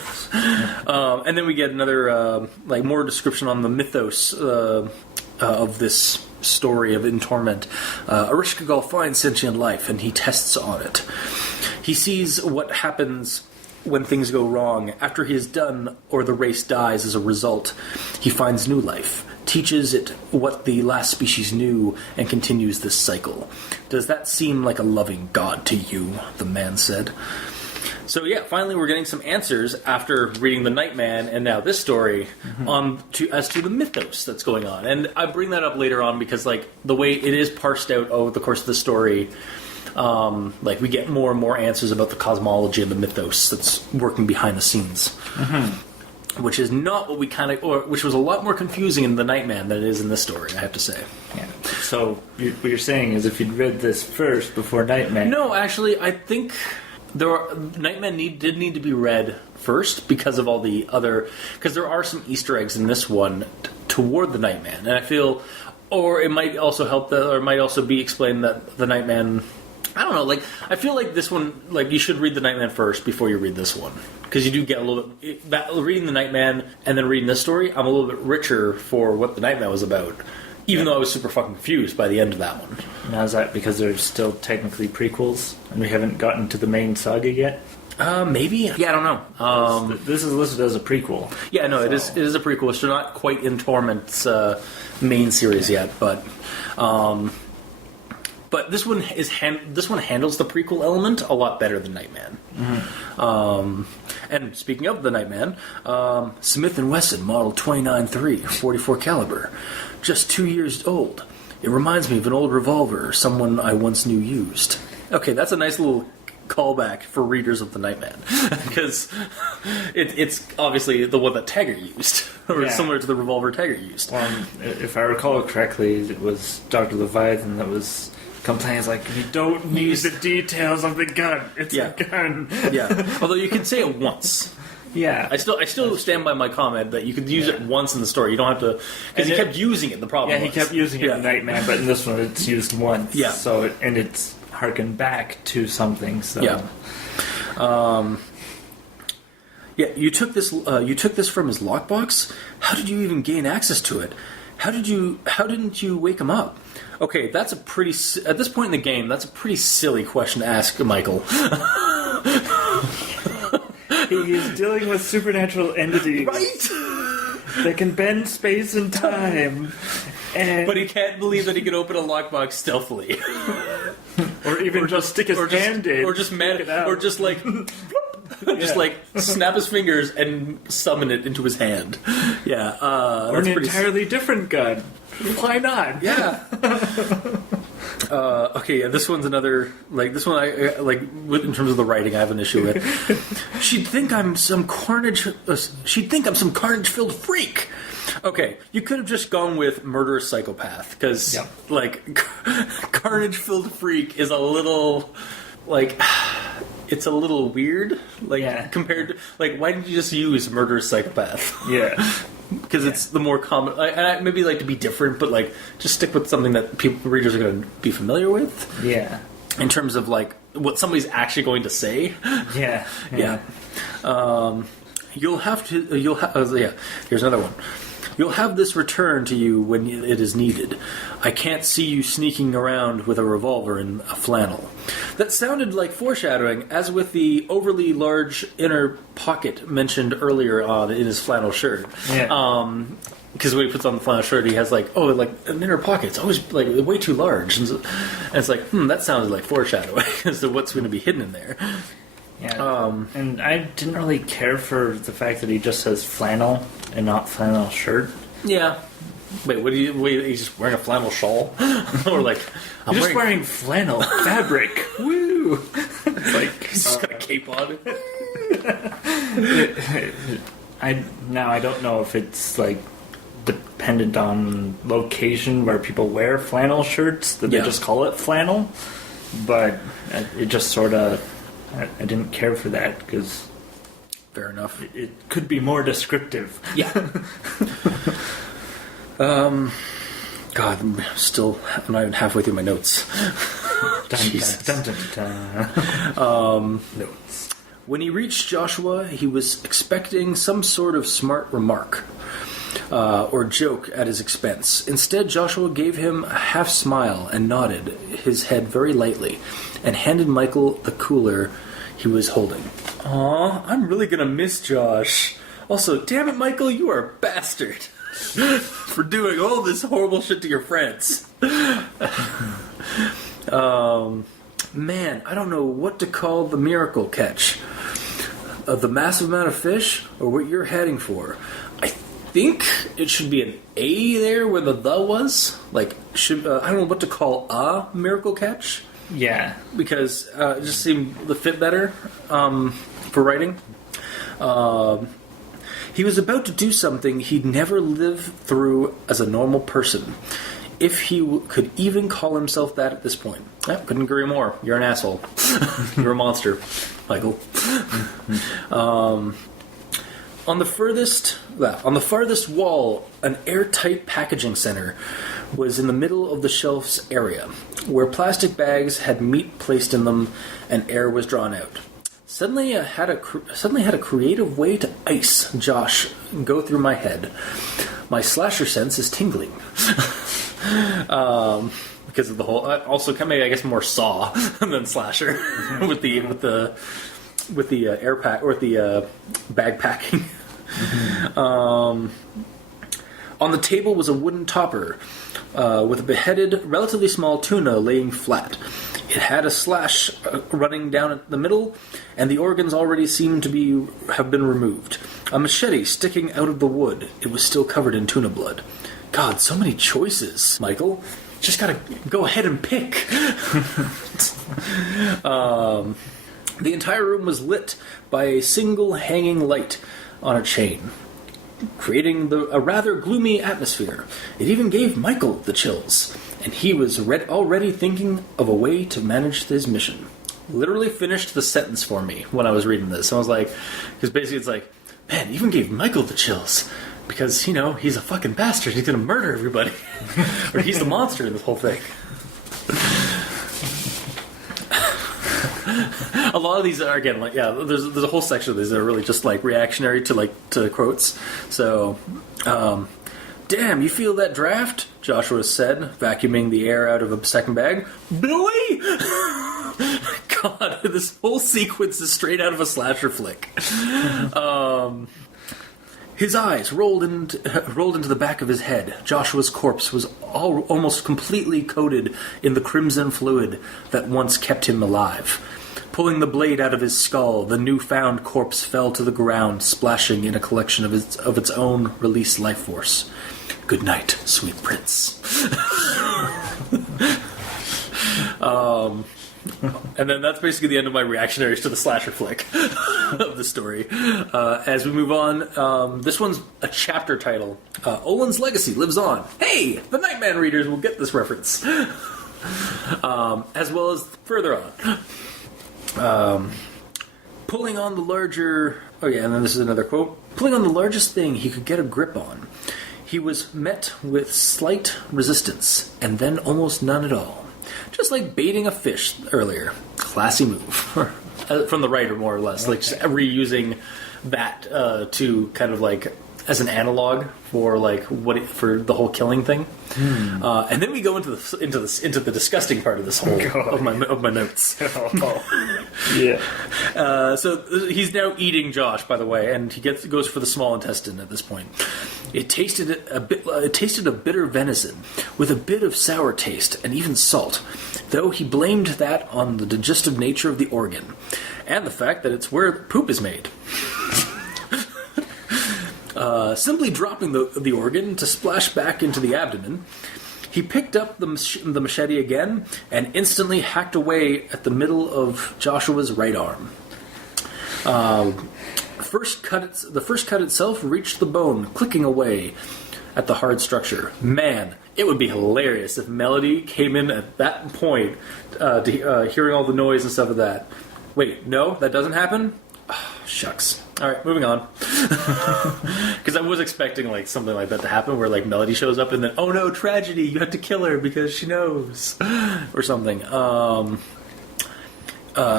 blah. And then we get another like more description on the mythos of this story of In Torment. Ereshkigal finds sentient life and he tests on it. He sees what happens when things go wrong. After he is done or the race dies as a result, he finds new life, teaches it what the last species knew, and continues this cycle. Does that seem like a loving God to you? The man said. So yeah, finally we're getting some answers after reading The Nightman and now this story as to the mythos that's going on. And I bring that up later on because like the way it is parsed out over the course of the story, like we get more and more answers about the cosmology and the mythos that's working behind the scenes. Which is not what we which was a lot more confusing in The Nightman than it is in this story, I have to say. Yeah. So what you're saying is if you'd read this first before Nightman... No, actually, I think Nightman did need to be read first because of all the other... Because there are some Easter eggs in this one toward The Nightman. And I feel... Or it might also help or it might also be explained that The Nightman... I don't know, like, I feel like this one, like, you should read The Nightman first before you read this one. Because you do get a little bit... reading The Nightman and then reading this story, I'm a little bit richer for what The Nightman was about. Even though I was super fucking confused by the end of that one. Now is that because they're still technically prequels and we haven't gotten to the main saga yet? Maybe? Yeah, I don't know. This is listed as a prequel. Yeah, no, it is a prequel. So not quite in Torment's main series yet, but... But this one handles the prequel element a lot better than Nightman. And speaking of the Nightman, Smith & Wesson Model 29.3 44 caliber, just 2 years old. It reminds me of an old revolver someone I once knew used. Okay, that's a nice little callback for readers of the Nightman because it's obviously the one that Taggart used, or similar to the revolver Taggart used. If I recall correctly, it was Dr. Leviathan that was complaining like, you don't need the details of the gun. It's a gun. Yeah. Although you can say it once. Yeah. I still stand by my comment that you could use it once in the story. You don't have to, because he kept using it. The problem. Yeah, he kept using it in Nightman, but in this one it's used once. Yeah. So it's harkened back to something. So. Yeah. You took this. You took this from his lockbox. How did you even gain access to it? How didn't you wake him up? Okay, that's a pretty... At this point in the game, that's a pretty silly question to ask Michael. He is dealing with supernatural entities. Right? That can bend space and time. But he can't believe that he can open a lockbox stealthily. Or even just stick his hand in. Or just like... just like snap his fingers and summon it into his hand. Yeah. Or an entirely different gun. Why not? Yeah. Okay, yeah, this one's another, like, this one I, like, in terms of the writing, I have an issue with. She'd think I'm some carnage-filled freak. Okay, you could have just gone with murderous psychopath, because, Yep. like, carnage-filled freak is a little, like, it's a little weird, like, compared to, like, why didn't you just use murderous psychopath? Yeah. Because it's the more common, and I maybe like to be different, but, like, just stick with something that readers are going to be familiar with. Yeah. In terms of, like, what somebody's actually going to say. Yeah. Here's another one. You'll have this returned to you when it is needed. I can't see you sneaking around with a revolver and a flannel. That sounded like foreshadowing, as with the overly large inner pocket mentioned earlier on in his flannel shirt. Yeah. Because when he puts on the flannel shirt, he has like an inner pocket. It's always like way too large, and it's like, that sounded like foreshadowing as to what's going to be hidden in there. Yeah. And I didn't really care for the fact that he just says flannel and not flannel shirt. Yeah. Wait, he's just wearing a flannel shawl? Or like, I'm just wearing flannel fabric. Woo! It's like, he's just got a cape on. I don't know if it's like dependent on location where people wear flannel shirts, that they just call it flannel, but it just sort of, I didn't care for that because fair enough, it could be more descriptive. Yeah. God, I'm not even halfway through my notes. Notes. When he reached Joshua, he was expecting some sort of smart remark or joke at his expense. Instead, Joshua gave him a half smile and nodded his head very lightly and handed Michael the cooler he was holding. Aw, I'm really gonna miss Josh. Also, damn it, Michael, you are a bastard for doing all this horrible shit to your friends. Man, I don't know what to call the miracle catch. The massive amount of fish, or what you're heading for. I think it should be an A there where the was. Like, I don't know what to call a miracle catch. Yeah. Because it just seemed to fit better for writing. He was about to do something he'd never lived through as a normal person. If he could even call himself that at this point. Couldn't agree more. You're an asshole. You're a monster, Michael. On the farthest wall, an airtight packaging center was in the middle of the shelves area, where plastic bags had meat placed in them and air was drawn out. Suddenly I had a creative way to ice Josh go through my head. My slasher sense is tingling. Because of the whole, also coming, I guess, more Saw than slasher with the air pack or with the bag packing. On the table was a wooden topper with a beheaded, relatively small tuna laying flat. It had a slash running down the middle, and the organs already seemed to have been removed. A machete sticking out of the wood. It was still covered in tuna blood. God, so many choices, Michael. Just gotta go ahead and pick. The entire room was lit by a single hanging light on a chain, creating a rather gloomy atmosphere. It even gave Michael the chills, and he was already thinking of a way to manage his mission. Literally finished the sentence for me when I was reading this. I was like, because basically it's like, man, it even gave Michael the chills. Because, he's a fucking bastard. He's going to murder everybody. Or he's the monster in this whole thing. A lot of these are, again, like, there's a whole section of these that are really just, like, reactionary to quotes. So, damn, you feel that draft? Joshua said, vacuuming the air out of a second bag. Billy! God, this whole sequence is straight out of a slasher flick. His eyes rolled into the back of his head. Joshua's corpse was almost completely coated in the crimson fluid that once kept him alive. Pulling the blade out of his skull, the newfound corpse fell to the ground, splashing in a collection of its own released life force. Good night, sweet prince. And then that's basically the end of my reactionaries to the slasher flick of the story. As we move on, this one's a chapter title. Olin's legacy lives on. Hey, the Nightman readers will get this reference. As well as further on. Pulling on the larger... Oh yeah, and then this is another quote. Pulling on the largest thing he could get a grip on. He was met with slight resistance, and then almost none at all. Just like baiting a fish earlier. Classy move. From the writer, more or less. Okay. Like, just reusing that to kind of like as an analog for like for the whole killing thing. And then we go into the disgusting part of this whole of my notes. Yeah. So he's now eating Josh, by the way, and he goes for the small intestine at this point. It tasted of bitter venison with a bit of sour taste and even salt, though he blamed that on the digestive nature of the organ and the fact that it's where poop is made. Simply dropping the organ to splash back into the abdomen, he picked up the machete again and instantly hacked away at the middle of Joshua's right arm. The first cut itself reached the bone, clicking away at the hard structure. Man, it would be hilarious if Melody came in at that point, hearing all the noise and stuff of that. Wait, no, that doesn't happen? Oh, shucks. All right, moving on. Because I was expecting like something like that to happen, where like Melody shows up and then, oh no, tragedy! You have to kill her because she knows, or something.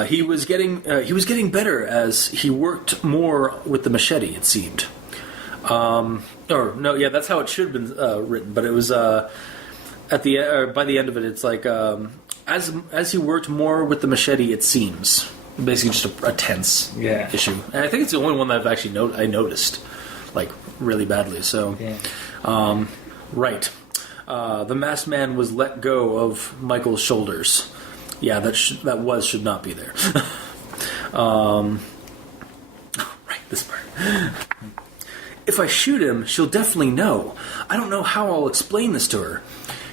He was getting better as he worked more with the machete. It seemed. That's how it should have been written. But it was by the end of it, it's like as he worked more with the machete, it seems. Basically just a tense issue. And I think it's the only one that I've actually I noticed, like, really badly. So, right. The masked man was let go of Michael's shoulders. Yeah, that should not be there. Right, this part. If I shoot him, she'll definitely know. I don't know how I'll explain this to her.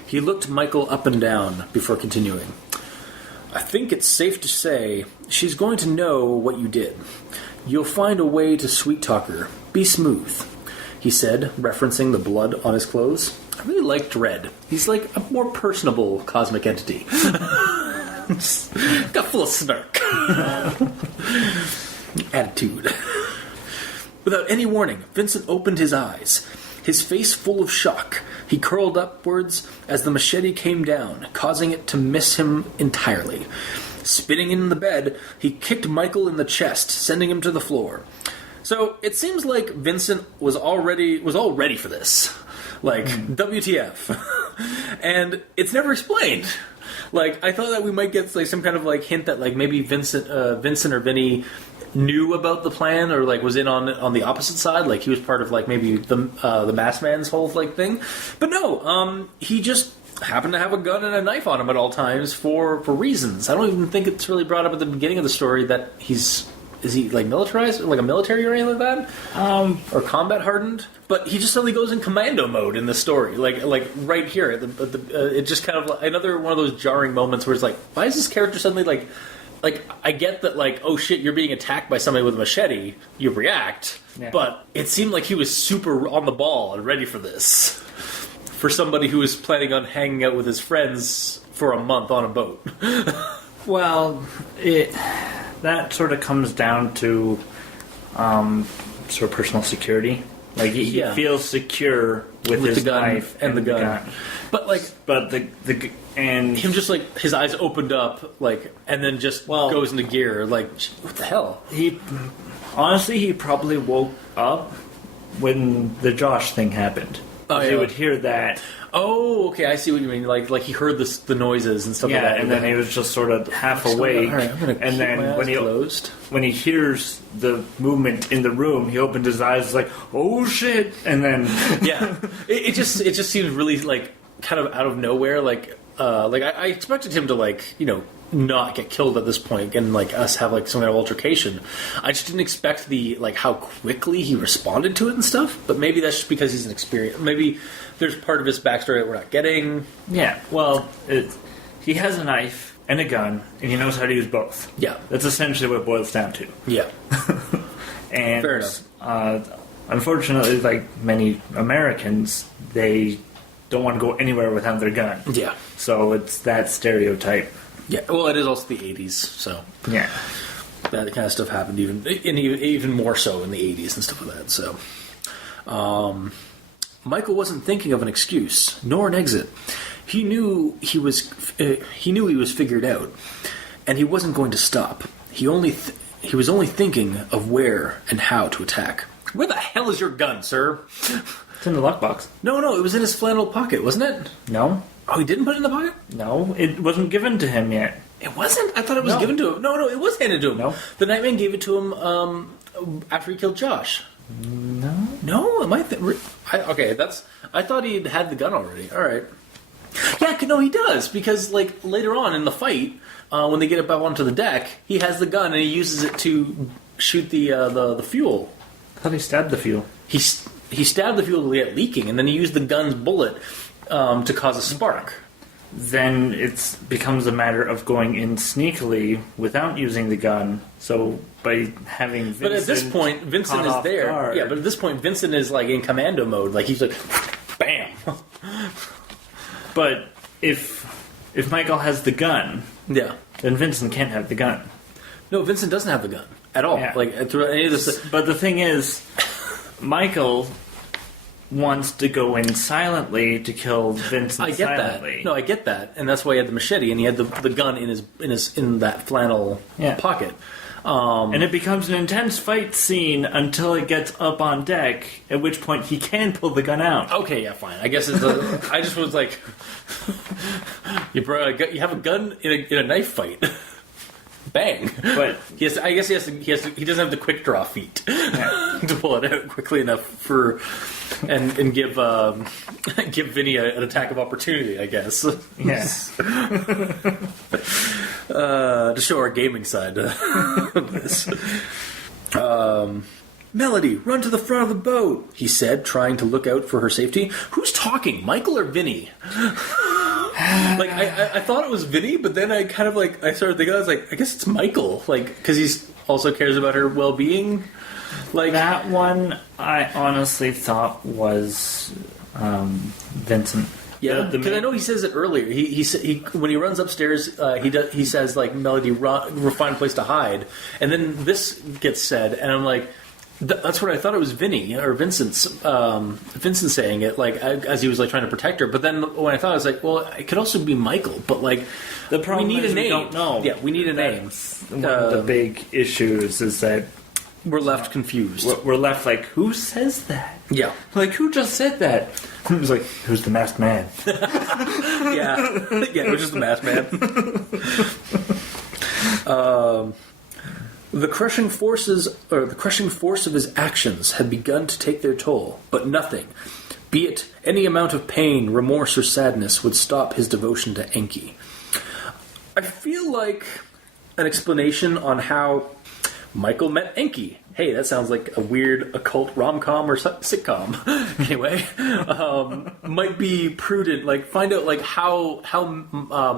He looked Michael up and down before continuing. I think it's safe to say she's going to know what you did. You'll find a way to sweet-talk her. Be smooth, he said, referencing the blood on his clothes. I really like Dredd. He's like a more personable cosmic entity. Got full of snark. Attitude. Without any warning, Vincent opened his eyes. His face full of shock, he curled upwards as the machete came down, causing it to miss him entirely. Spinning in the bed, he kicked Michael in the chest, sending him to the floor. So it seems like Vincent was all ready for this. Like, WTF. And it's never explained. Like, I thought that we might get like some kind of like hint that like maybe Vincent or Vinny knew about the plan, or like was in on the opposite side, like he was part of like maybe the masked man's whole like thing. But no, he just happened to have a gun and a knife on him at all times for reasons. I don't even think it's really brought up at the beginning of the story that is he like militarized, like a military or anything like that, or combat hardened. But he just suddenly goes in commando mode in the story, like right here. It just kind of another one of those jarring moments where it's like, why is this character suddenly like I get that, like, oh shit, you're being attacked by somebody with a machete, you react, but it seemed like he was super on the ball and ready for this. For somebody who was planning on hanging out with his friends for a month on a boat. Well, that sort of comes down to sort of personal security. Like, he feels secure with his the gun knife and the gun. But and him just like his eyes opened up, like, and then just goes into gear. Like, what the hell? He probably woke up when the Josh thing happened. Oh, yeah. He would hear that. Oh, okay, I see what you mean. Like he heard the noises and stuff like that. And then he was just sort of half awake. All right, I'm gonna and then when he hears the movement in the room, he opened his eyes like, oh shit, and then it just seems really like kind of out of nowhere. Like I expected him to like not get killed at this point and like us have like some kind of altercation. I just didn't expect the like how quickly he responded to it and stuff. But maybe that's just because he's an experienced. Maybe there's part of his backstory that we're not getting. Yeah, well, he has a knife and a gun, and he knows how to use both. Yeah. That's essentially what it boils down to. Yeah. And Fair enough. Unfortunately, like many Americans, they don't want to go anywhere without their gun. Yeah. So it's that stereotype. Yeah. Well, it is also the 80s, so Yeah. that kind of stuff happened even more so in the 80s and stuff like that. So, Michael wasn't thinking of an excuse nor an exit. He knew he was figured out, and he wasn't going to stop. He was only thinking of where and how to attack. Where the hell is your gun, sir? It's in the lockbox. No, it was in his flannel pocket, wasn't it? No. Oh, he didn't put it in the pocket? No, it wasn't given to him yet. It wasn't? I thought it was given to him. No, it was handed to him. No. The Nightman gave it to him after he killed Josh. No. No, am I... I thought he had the gun already. All right. Yeah, no, he does, because, like, later on in the fight, when they get up onto the deck, he has the gun and he uses it to shoot the fuel. I thought he stabbed the fuel. He stabbed the fuel to get leaking, and then he used the gun's bullet to cause a spark. Then it becomes a matter of going in sneakily without using the gun. So by having Vincent... But at this point, Vincent caught is off there. guard- Yeah, but at this point, Vincent is, like, in commando mode. Like, he's like, bam! But if Michael has the gun, Yeah. then Vincent can't have the gun. No, Vincent doesn't have the gun at all. Yeah. Like, through any of this... But the thing is, Michael wants to go in silently to kill Vincent I get silently. that. No, I get that, and that's why he had the machete, and he had the gun in that flannel pocket. And it becomes an intense fight scene until it gets up on deck, at which point he can pull the gun out. Okay, yeah, fine. I guess I just was like, you have a gun in a knife fight. Bang! But I guess he doesn't have the quick draw feat to pull it out quickly enough and give Vinny an attack of opportunity. I guess. yes, to show our gaming side of this. Melody, run to the front of the boat, he said, trying to look out for her safety. Who's talking, Michael or Vinny? Like, I thought it was Vinny, but then I kind of, like, I started thinking, I was like, I guess it's Michael. Like, because he also cares about her well-being. Like, that one I honestly thought was Vincent. yeah, because I know he says it earlier. He when he runs upstairs, he says, like, Melody, find a place to hide. And then this gets said, and I'm like, that's what I thought it was Vinny or Vincent saying it, like, as he was, like, trying to protect her. But then when I thought, I was like, well, it could also be Michael. But, like, The problem we need is a name. we don't know. Yeah, we need a name. One of the big issues is that We're left confused. we're left like, who says that? Yeah. Like, who just said that? It was like, who's the masked man? Yeah. Yeah, which is the masked man. The crushing force of his actions had begun to take their toll, but nothing, be it any amount of pain, remorse, or sadness, would stop his devotion to Enki. I feel like an explanation on how Michael met Enki. Hey, that sounds like a weird occult rom-com or sitcom. Anyway, might be prudent. Like, find out, like, how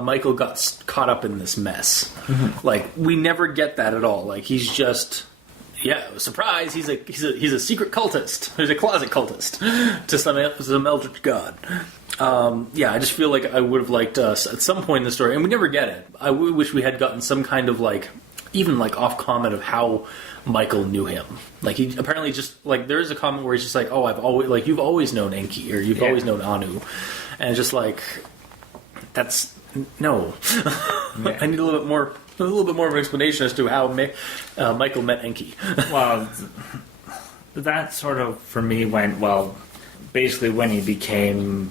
Michael got caught up in this mess. Mm-hmm. Like, we never get that at all. Like, he's just, surprise! He's a secret cultist. He's a closet cultist to some eldritch god. I just feel like I would have liked us at some point in the story, and we never get it. I wish we had gotten some kind of, like, even, like, off comment of how Michael knew him. Like, he apparently just, like, there is a comment where he's just like, oh, you've always known Enki, or you've always known Anu. And just like, that's, no. I need a little bit more of an explanation as to how Michael met Enki. Well, that sort of, for me, went, well, basically when he became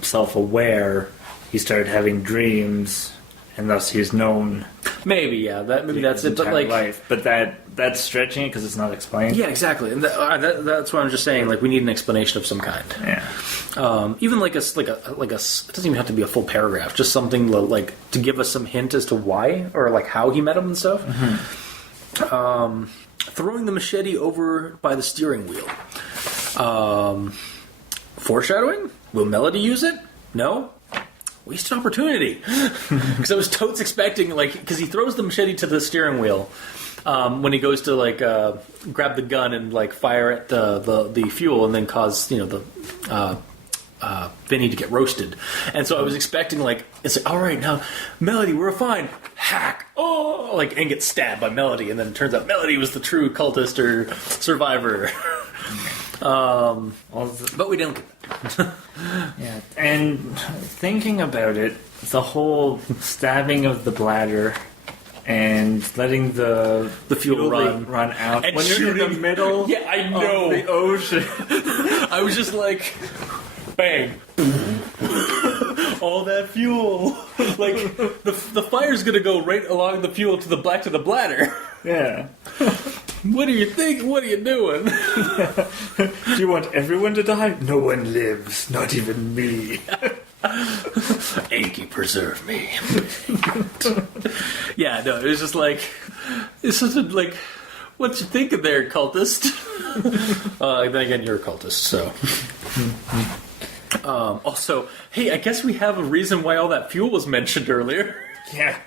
self-aware, he started having dreams, and thus he's known. Maybe that's it. But, like, life. But that's stretching it because it's not explained. Yeah, exactly. And that's what I'm just saying. Like, we need an explanation of some kind. Yeah. Even like a. It doesn't even have to be a full paragraph. Just something like to give us some hint as to why or like how he met him and stuff. Mm-hmm. Throwing the machete over by the steering wheel. Foreshadowing. Will Melody use it? No. wasted opportunity. Because I was totes expecting, like, because he throws the machete to the steering wheel when he goes to, like, grab the gun and, like, fire at the fuel and then cause, Vinny to get roasted. And so I was expecting, like, it's like, all right, now, Melody, we're fine. Hack! Oh! Like, and get stabbed by Melody. And then it turns out Melody was the true cultist or survivor. But we didn't get that. Yeah, and thinking about it, the whole stabbing of the bladder and letting the fuel run out and when shooting. you're in the middle of the ocean. I was just like, bang. All that fuel. Like, the fire's gonna go right along the fuel to the bladder. Yeah. What do you think? What are you doing? Do you want everyone to die? No one lives, not even me. Anki, preserve me. Yeah, no, it was just like, it's just like, what you thinking there, cultist? Then again, you're a cultist, so. Also, hey, I guess we have a reason why all that fuel was mentioned earlier. Yeah.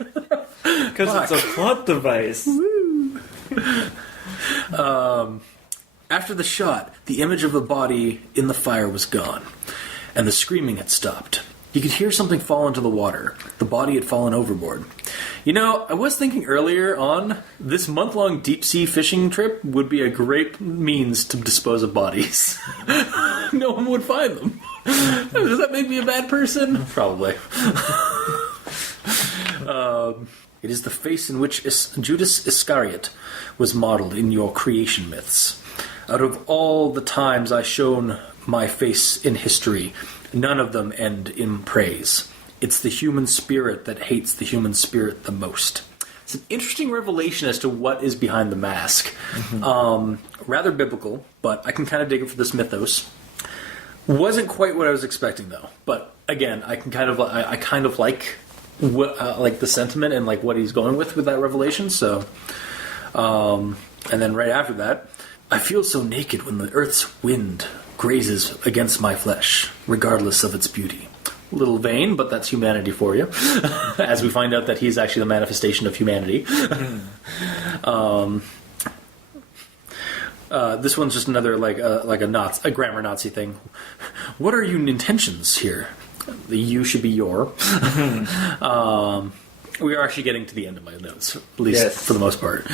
Because it's a plot device. Woo. After the shot, the image of the body in the fire was gone, and the screaming had stopped. You could hear something fall into the water. The body had fallen overboard. I was thinking earlier on, this month-long deep-sea fishing trip would be a great means to dispose of bodies. No one would find them. Does that make me a bad person? Probably. It is the face in which Judas Iscariot was modeled in your creation myths. Out of all the times I've shown my face in history, none of them end in praise. It's the human spirit that hates the human spirit the most. It's an interesting revelation as to what is behind the mask. Mm-hmm. Rather biblical, but I can kind of dig it for this mythos. Wasn't quite what I was expecting, though. But again, I kind of like what like the sentiment and like what he's going with that revelation. So, and then right after that, I feel so naked when the earth's wind grazes against my flesh, regardless of its beauty. A little vain, but that's humanity for you. As we find out that he's actually the manifestation of humanity. This one's just another like a grammar Nazi thing. What are your intentions here? The you should be your. We are actually getting to the end of my notes, at least for the most part.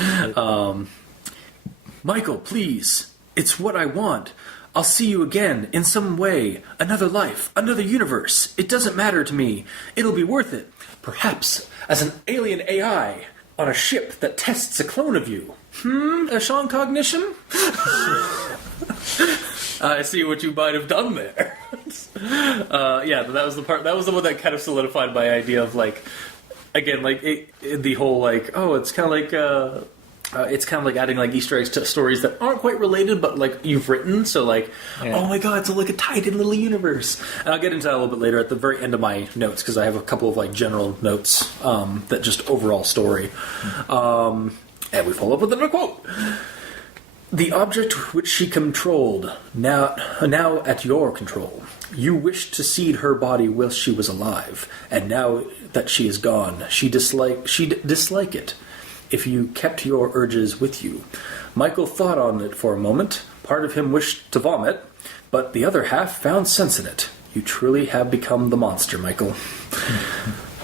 Michael, please. It's what I want. I'll see you again, in some way, another life, another universe. It doesn't matter to me. It'll be worth it. Perhaps as an alien AI on a ship that tests a clone of you. A ShawnCognition? I see what you might have done there. That was the part. That was the one that kind of solidified my idea of like, again, like the whole like, it's kind of like. It's kind of like adding like Easter eggs to stories that aren't quite related, but like you've written. So like, oh my god, it's like a tied-in little universe. And I'll get into that a little bit later at the very end of my notes because I have a couple of like general notes that just overall story. And we follow up with another quote. The object which she controlled, now at your control. You wished to seed her body whilst she was alive, and now that she is gone, she'd dislike it. If you kept your urges with you. Michael thought on it for a moment. Part of him wished to vomit, but the other half found sense in it. You truly have become the monster, Michael.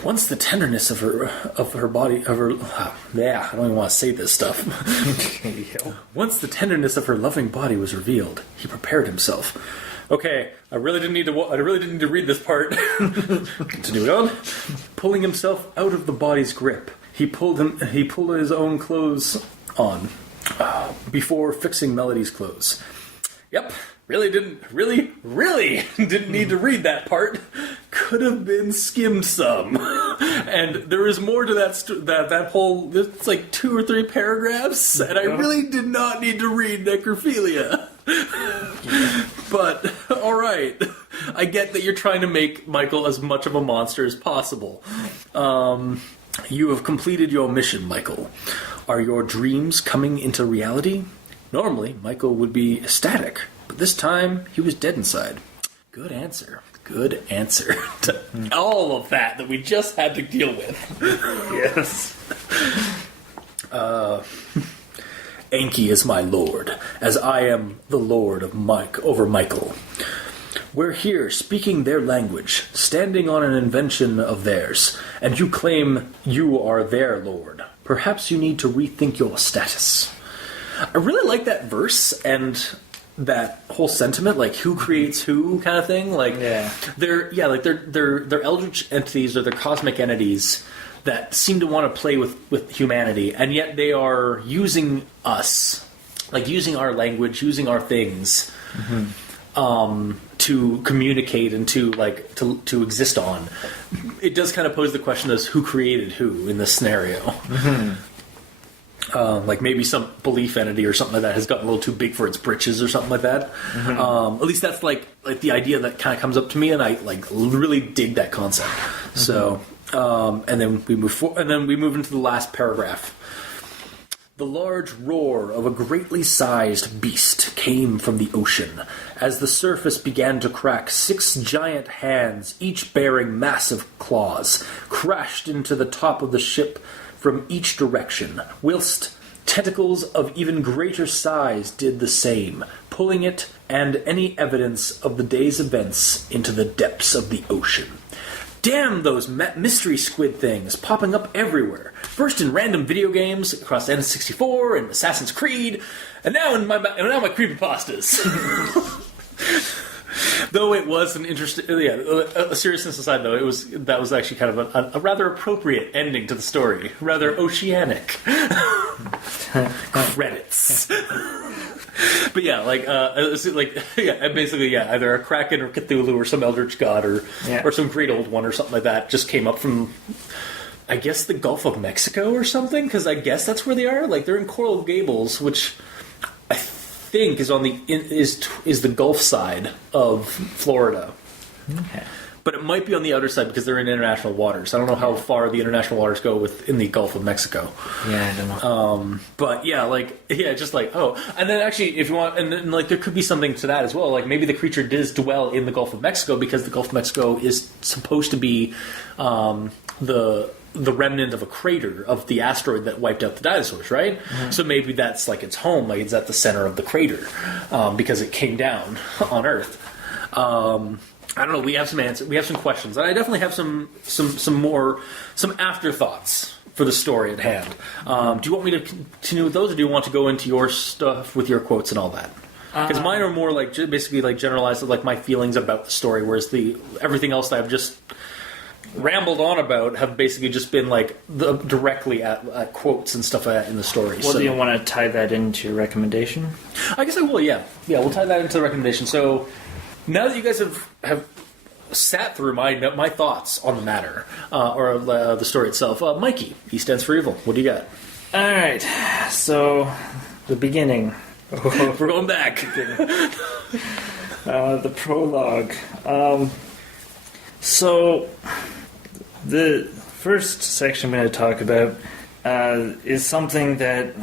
Once the tenderness of her body, I don't even want to say this stuff. Once the tenderness of her loving body was revealed, he prepared himself. Okay, I really didn't need to read this part. Continue on. Pulling himself out of the body's grip. He pulled his own clothes on before fixing Melody's clothes. Yep, really didn't need to read that part. Could have been skimmed some. And there is more to that whole. It's like 2 or 3 paragraphs, and I really did not need to read necrophilia. But all right, I get that you're trying to make Michael as much of a monster as possible. You have completed your mission, Michael. Are your dreams coming into reality? Normally, Michael would be ecstatic, but this time he was dead inside. Good answer. Good answer to all of that we just had to deal with. Yes. Enki is my lord, as I am the lord of over Michael. We're here speaking their language, standing on an invention of theirs, and you claim you are their lord. Perhaps you need to rethink your status. I really like that verse and that whole sentiment, like who creates who kind of thing. Like they're eldritch entities or they're cosmic entities that seem to want to play with humanity, and yet they are using us, like using our language, using our things, to communicate and to exist on. It does kind of pose the question as who created who in this scenario. Like maybe some belief entity or something like that has gotten a little too big for its britches or something like that. At least that's like the idea that kind of comes up to me, and I really dig that concept. So, and then we move into the last paragraph. The large roar of a greatly sized beast came from the ocean. As the surface began to crack, 6 giant hands, each bearing massive claws, crashed into the top of the ship from each direction, whilst tentacles of even greater size did the same, pulling it and any evidence of the day's events into the depths of the ocean. Damn those mystery squid things popping up everywhere. First in random video games across N64 and Assassin's Creed, and now in my creepypastas. Though it was an interesting, seriousness aside, though, that was actually kind of a rather appropriate ending to the story, rather oceanic. Credits. But yeah, basically, either a Kraken or Cthulhu or some Eldritch God or some great old one or something like that just came up from, I guess, the Gulf of Mexico or something, because I guess that's where they are. Like, they're in Coral Gables, which I think is on is the Gulf side of Florida. Okay. But it might be on the outer side because they're in international waters. I don't know how far the international waters go in the Gulf of Mexico. Yeah, I don't know. But and then actually, if you want, and then there could be something to that as well. Like maybe the creature does dwell in the Gulf of Mexico because the Gulf of Mexico is supposed to be the remnant of a crater of the asteroid that wiped out the dinosaurs, right? Mm-hmm. So maybe that's like its home, like it's at the center of the crater because it came down on Earth. I don't know. We have some answers. We have some questions, and I definitely have some afterthoughts for the story at hand. Do you want me to continue with those, or do you want to go into your stuff with your quotes and all that? Because mine are more basically generalized, like my feelings about the story, whereas everything else that I've just rambled on about have basically just been directly at quotes and stuff like that in the story. Well, do you want to tie that into your recommendation? I guess I will. Yeah, we'll tie that into the recommendation. So. Now that you guys have sat through my thoughts on the matter, or the story itself, Mikey, E stands for evil. What do you got? All right, so the beginning. We're going back. The prologue. So the first section I'm going to talk about is something that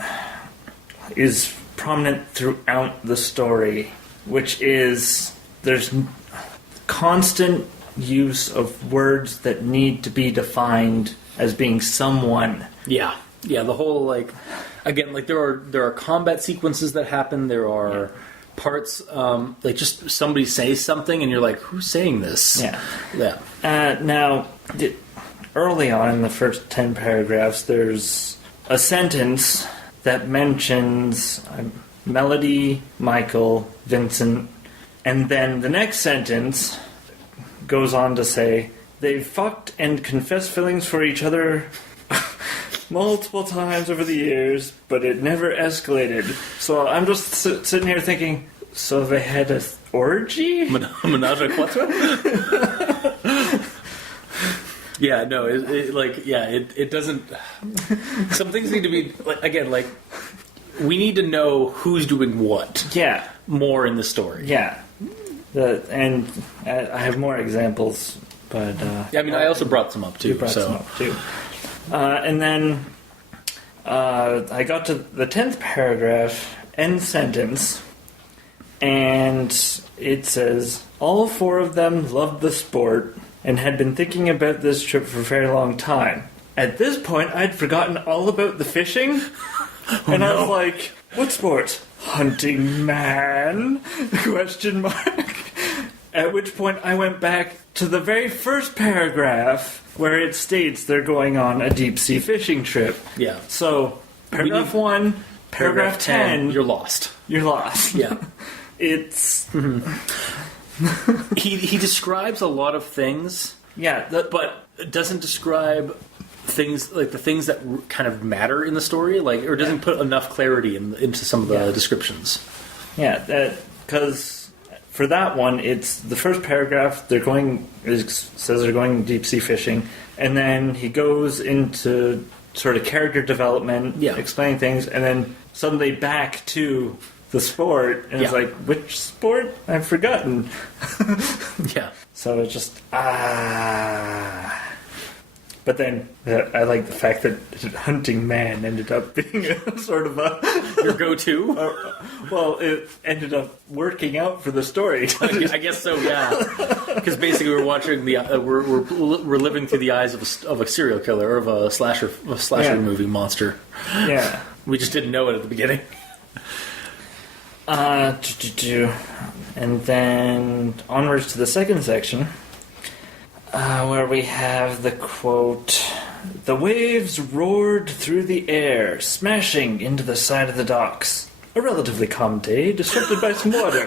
is prominent throughout the story, which is there's constant use of words that need to be defined as being someone. Yeah. The whole again, there are combat sequences that happen. There are parts just somebody says something, and you're like, who's saying this? Yeah. Now, early on in the first 10 paragraphs, there's a sentence that mentions Melody, Michael, Vincent. And then the next sentence goes on to say, they've fucked and confessed feelings for each other multiple times over the years, but it never escalated. So I'm just sitting here thinking, so they had an orgy? Menage a trois? Yeah, no, it doesn't... Some things need to be, we need to know who's doing what. Yeah. More in the story. Yeah. And I have more examples, but... I also brought some up, too. You brought some up, too. And then I got to the 10th paragraph, end sentence, and it says, All 4 of them loved the sport and had been thinking about this trip for a very long time. At this point, I'd forgotten all about the fishing, and I was like, what sport? Hunting man? Question mark. At which point I went back to the very first paragraph where it states they're going on a deep-sea fishing trip. Yeah. So, paragraph 1, paragraph 10, you're lost. You're lost. Yeah. It's... He describes a lot of things, but doesn't describe things like the things that kind of matter in the story, like, or doesn't put enough clarity into some of the descriptions. Yeah, because for that one, it's the first paragraph. Says they're going deep sea fishing, and then he goes into sort of character development, explaining things, and then suddenly back to the sport, and it's like, which sport? I've forgotten. Yeah. So it's just, But then, I like the fact that hunting man ended up being a sort of your go-to? Well, it ended up working out for the story. I guess so, yeah. Because basically we're watching we're living through the eyes of a serial killer, or of a slasher movie monster. Yeah. We just didn't know it at the beginning. And then onwards to the second section, where we have the quote, "The waves roared through the air, smashing into the side of the docks. A relatively calm day, disrupted by some water."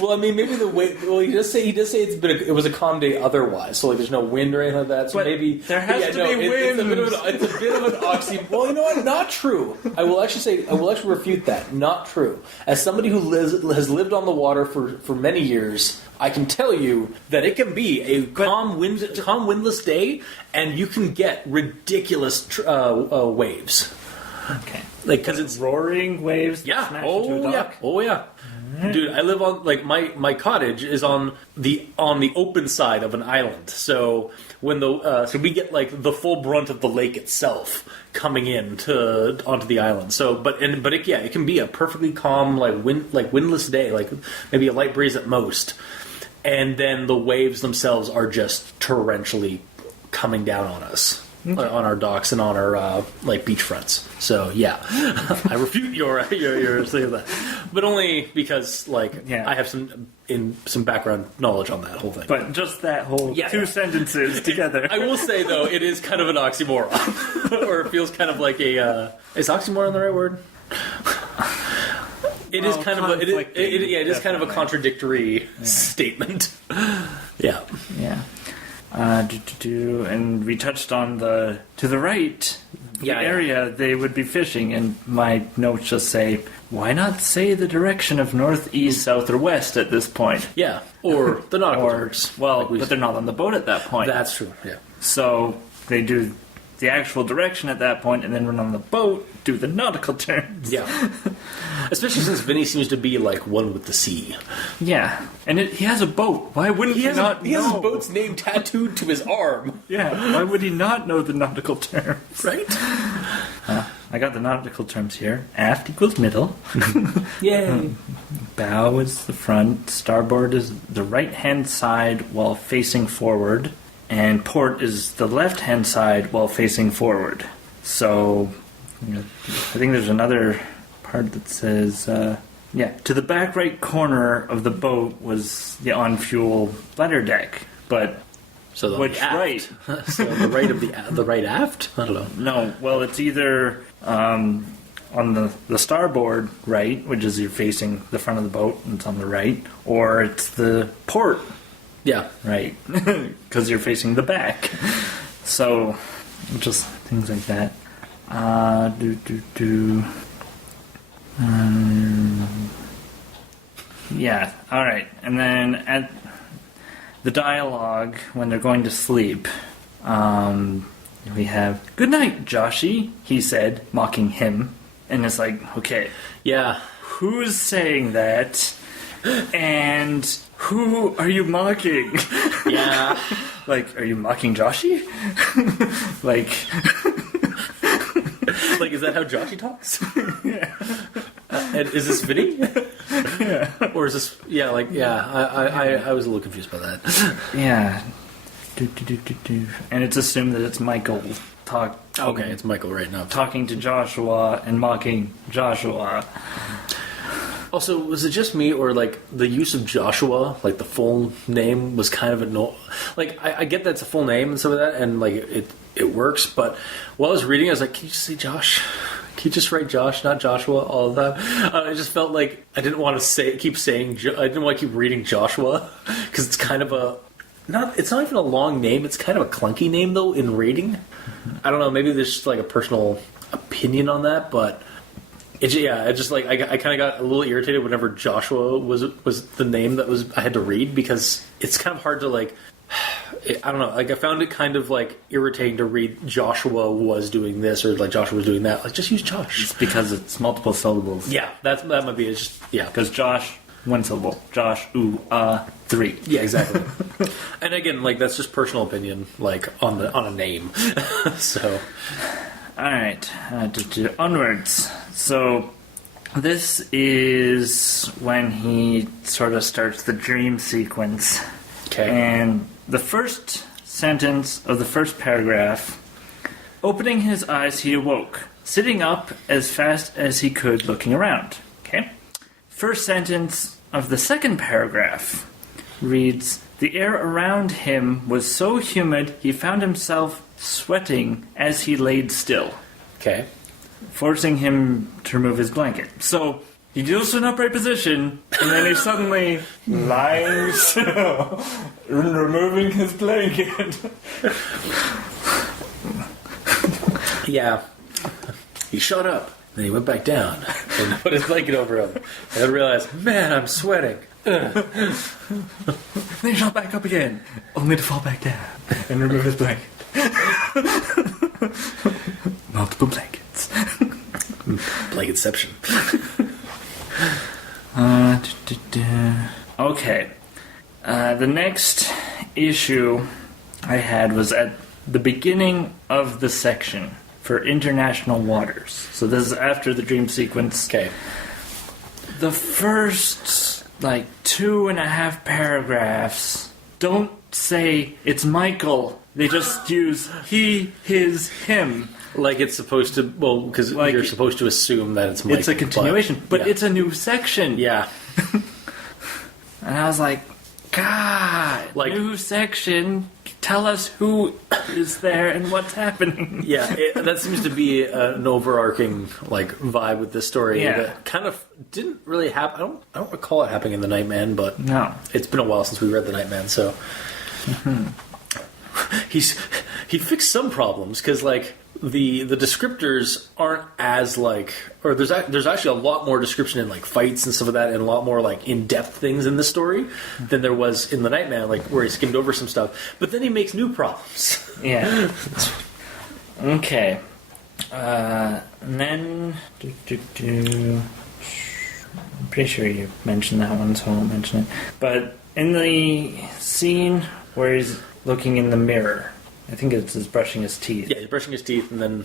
Well, I mean, maybe the way. Well, he does say it was a calm day otherwise. So like, there's no wind or anything like that. So but maybe there has to be wind. It's a bit of an oxymoron. Well, you know what? Not true. I will actually refute that. Not true. As somebody who has lived on the water for many years, I can tell you that it can be a calm windless day, and you can get ridiculous waves. Okay. Like, because it's roaring waves. Yeah. Smash into a dock. Oh yeah. Dude, I live on, like, my cottage is on the open side of an island. So when so we get like the full brunt of the lake itself coming in onto the island. So but it can be a perfectly calm windless day, like maybe a light breeze at most. And then the waves themselves are just torrentially coming down on us. Okay. On our docks and on our beach fronts. So yeah, I refute your saying that, but only because I have some background knowledge on that whole thing. But just that whole two sentences together. I will say though, it is kind of an oxymoron, or it feels kind of like a is oxymoron the right word? It is kind of it is kind of a contradictory statement. Yeah. Yeah. And we touched on to the right, area they would be fishing, and my notes just say, why not say the direction of north, east, south, or west at this point? Yeah, or the nautical terms. Well, but they're not on the boat at that point. That's true, yeah. So they do the actual direction at that point, and then when on the boat, do the nautical terms. Yeah. Especially since Vinny seems to be like one with the sea. Yeah. And he has a boat. Why wouldn't he not know? He has his boat's name tattooed to his arm. Yeah. Why would he not know the nautical terms? Right? I got the nautical terms here. Aft equals middle. Yay. Bow is the front. Starboard is the right-hand side while facing forward. And port is the left-hand side while facing forward. So, I think there's another part that says, to the back right corner of the boat was the on-fuel ladder deck. But so which right? So the right aft? I don't know. No, well, it's either on the starboard right, which is you're facing the front of the boat, and it's on the right, or it's the port. Yeah. Right. Because you're facing the back. So, just things like that. Yeah, alright. And then at the dialogue, when they're going to sleep, we have, "Good night, Joshy," he said, mocking him. And it's like, okay. Yeah. Who's saying that? And who are you mocking? Yeah. Like, are you mocking Joshy? Like... Like, is that how Joshy talks? Yeah. And is this Vinny? Yeah. Or is this... Yeah, like, yeah, I was a little confused by that. Yeah. And it's assumed that it's Michael Okay, it's Michael right now. talking to Joshua and mocking Joshua. Also, was it just me, or like the use of Joshua, like the full name, was kind of like I get that's a full name and some of that, and like it works. But while I was reading, I was like, can you just say Josh? Can you just write Josh, not Joshua, all of that? I just felt like I didn't want to keep saying. I didn't want to keep reading Joshua because it's kind of it's not even a long name. It's kind of a clunky name though in reading. I don't know. Maybe there's just like a personal opinion on that, but. I just like I kind of got a little irritated whenever Joshua was the name that I had to read, because it's kind of hard to like, I don't know, like I found it kind of like irritating to read Joshua was doing this or like Joshua was doing that. Like, just use Josh. It's because it's multiple syllables. Yeah, that might be it. Just because Josh, one syllable. Josh, three. Yeah, exactly. And again, like that's just personal opinion, like on a name. So. All right, onwards. So, this is when he sort of starts the dream sequence. Okay. And the first sentence of the first paragraph, opening his eyes, he awoke, sitting up as fast as he could, looking around. Okay. First sentence of the second paragraph reads, the air around him was so humid he found himself sweating as he laid still. Okay. Forcing him to remove his blanket. So, he goes to an upright position, and then he suddenly lying still, removing his blanket. Yeah. He shot up, then he went back down, and put his blanket over him, and then realized, man, I'm sweating. Then he shot back up again, only to fall back down, and remove his blanket. Multiple blankets. Blanketception. Okay. The next issue I had was at the beginning of the section for international waters. So this is after the dream sequence. Okay. The first, 2.5 paragraphs don't say it's Michael. They just use he, his, him. Like it's supposed to, well, because you're supposed to assume that it's Michael. It's a continuation, but it's a new section. Yeah. And I was like, God, new section, tell us who is there and what's happening. Yeah, that seems to be an overarching vibe with this story that kind of didn't really happen. I don't recall it happening in the Nightman, but no, it's been a while since we read the Nightman, so he fixed some problems because the descriptors aren't as or there's actually a lot more description in fights and stuff like that, and a lot more in-depth things in this story than there was in the Nightman, where he skimmed over some stuff. But then he makes new problems. Yeah. Okay. And then I'm pretty sure you mentioned that one, so I won't mention it. But in the scene where he's looking in the mirror, I think it's just brushing his teeth. Yeah, he's brushing his teeth, and then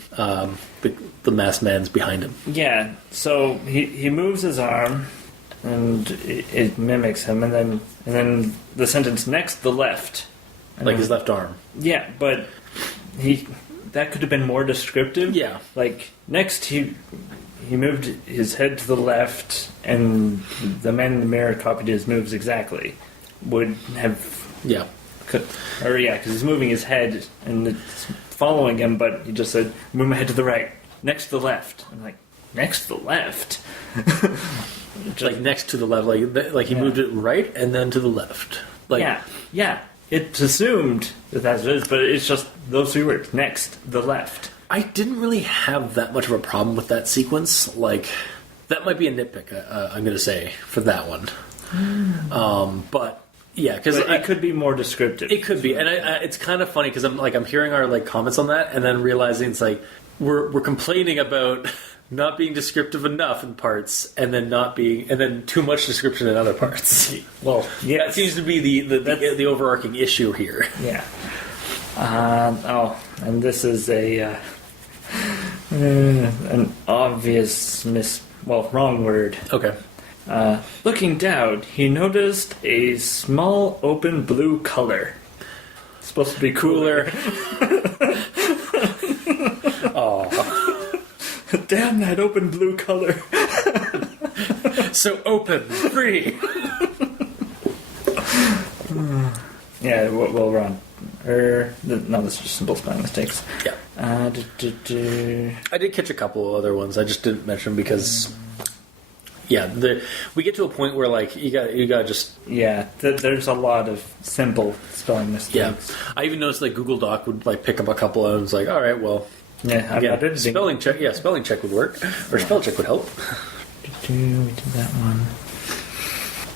the masked man's behind him. Yeah, so he moves his arm, and it mimics him, and then the sentence next, the left. His left arm. Yeah, but that could have been more descriptive. Yeah. Next he moved his head to the left, and the man in the mirror copied his moves exactly. Would have... Yeah. Because he's moving his head and it's following him, but he just said, move my head to the right, next to the left. I'm like, next to the left? Next to the left, he moved it right and then to the left. Yeah. It's assumed that that's what it is, but it's just those three words, next, the left. I didn't really have that much of a problem with that sequence. That might be a nitpick, I'm going to say, for that one. But... Yeah, because it could be more descriptive. It could be, and it's kind of funny because I'm hearing our comments on that, and then realizing it's we're complaining about not being descriptive enough in parts, and then too much description in other parts. Well, yeah, that seems to be the overarching issue here. Yeah. And this is a An obvious wrong word. Okay. Looking down, he noticed a small open blue color. It's supposed to be cooler. Oh. Damn that open blue color. So open, free. Yeah, we'll run. No, this is just simple spelling mistakes. Yeah. I did catch a couple of other ones. I just didn't mention them because, we get to a point where like you got just there's a lot of simple spelling mistakes. Yeah, I even noticed like Google Doc would like pick up a couple, and I was like, all right, well, again, spelling check. Yeah, spelling check would work, or spell check would help. We did that one,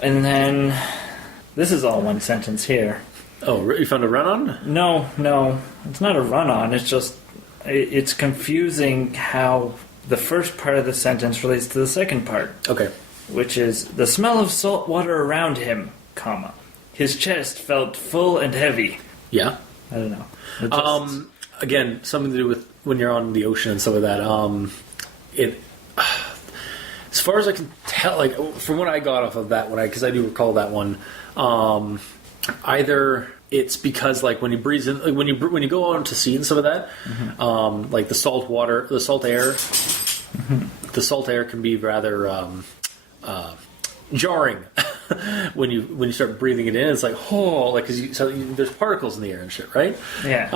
and then this is all one sentence here. Oh, you found a run-on? No, it's not a run-on. It's just it's confusing how the first part of the sentence relates to the second part. Okay. Which is, the smell of salt water around him, comma. His chest felt full and heavy. Yeah. I don't know. Again, something to do with when you're on the ocean and stuff like that. As far as I can tell, like from what I got off of that one, because I do recall that one, either it's because like when you breathe in, like, when you go out to sea and stuff like that, like the salt water, the salt air, the salt air can be rather jarring when you start breathing it in. It's like because there's particles in the air and shit, right? Yeah.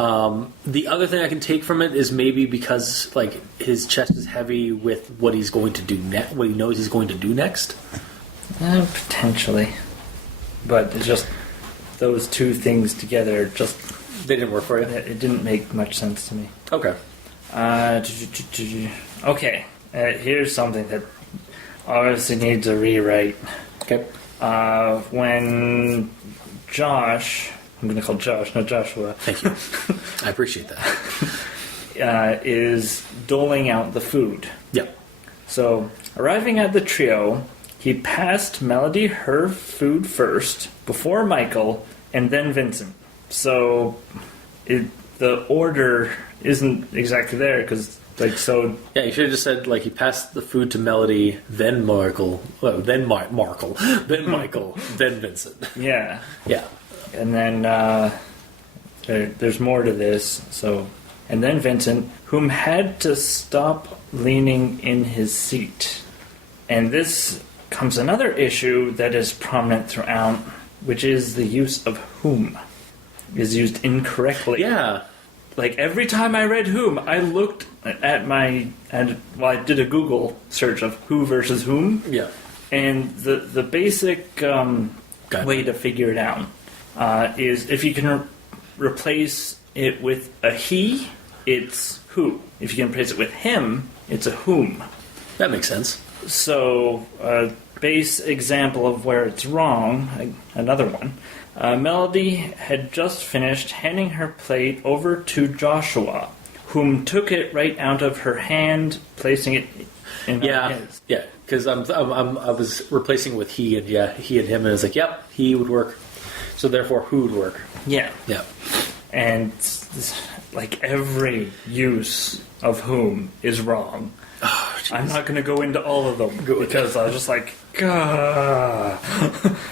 The other thing I can take from it is maybe because like his chest is heavy with what he's going to do next, what he knows he's going to do next. Potentially, but it's just those two things together they didn't work for you. It didn't make much sense to me. Okay. Okay. Here's something that obviously needs a rewrite. Okay. When Josh, I'm going to call Josh, not Joshua. Thank you. I appreciate that. Is doling out the food. Yeah. So, arriving at the trio, he passed Melody her food first, before Michael, and then Vincent. So, the order isn't exactly there, because, so... Yeah, you should have just said, he passed the food to Melody, then Michael, then Michael, then Vincent. Yeah. Yeah. And then, there's more to this, so... And then Vincent, whom had to stop leaning in his seat. And this comes another issue that is prominent throughout, which is the use of whom is used incorrectly. Yeah. Every time I read whom, I looked at I did a Google search of who versus whom. Yeah. And the basic way to figure it out is if you can replace it with a he, it's who. If you can replace it with him, it's a whom. That makes sense. So, base example of where it's wrong, another one. Melody had just finished handing her plate over to Joshua, whom took it right out of her hand, placing it in his. Yeah, because I was replacing with he and he and him, and I was like, yep, he would work. So therefore, who would work? Yeah. Yeah. And every use of whom is wrong. Oh, I'm not going to go into all of them because I was just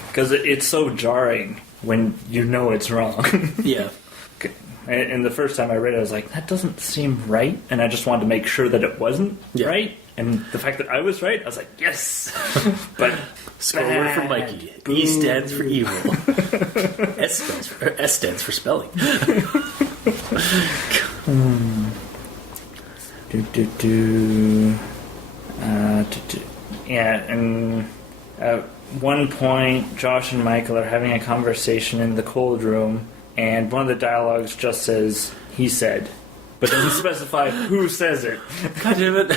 because it's so jarring when you know it's wrong. Yeah. And the first time I read it, I was like, that doesn't seem right, and I just wanted to make sure that it wasn't right. And the fact that I was right, I was like, yes. But score word for Mikey. Boo. E stands for evil. S stands for spelling. Yeah, and at one point, Josh and Michael are having a conversation in the cold room, and one of the dialogues just says, he said, but doesn't specify who says it. God damn it.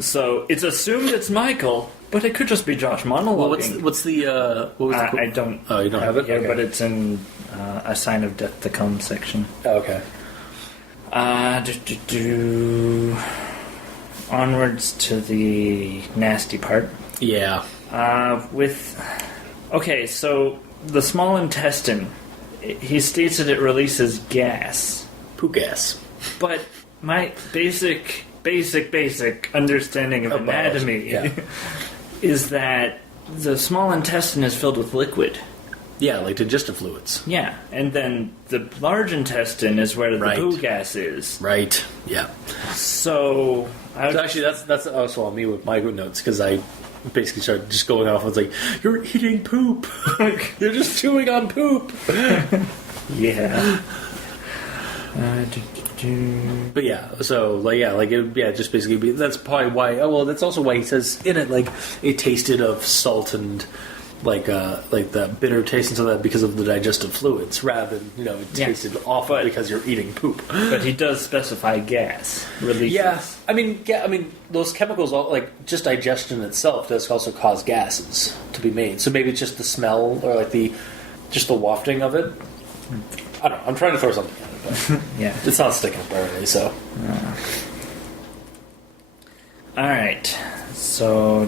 So, it's assumed it's Michael, but it could just be Josh monologuing. Well, what's the, what was the I don't... Oh, you don't have it? Yeah, okay. but it's in a sign of death to come section. Oh, okay. Onwards to the nasty part. Yeah. Okay, so the small intestine, he states that it releases gas. Poo gas. But my basic basic understanding of anatomy is that the small intestine is filled with liquid. Yeah, like digestive fluids. Yeah, and then the large intestine is where the poo gas is. Right. Yeah. So actually, that's also on me with my notes, because I basically started just going off. I was like, "You're eating poop. You're just chewing on poop." Yeah. But yeah, so just basically that's probably why. Oh well, that's also why he says in it like it tasted of salt and like the bitter taste and so that because of the digestive fluids, rather than it tasted awful because you're eating poop. But he does specify gas releases. Yeah, I mean those chemicals, just digestion itself does also cause gases to be made. So maybe it's just the smell or like the wafting of it. I don't know. I'm trying to throw something at it, but yeah, it's not sticking apparently. So, all right. So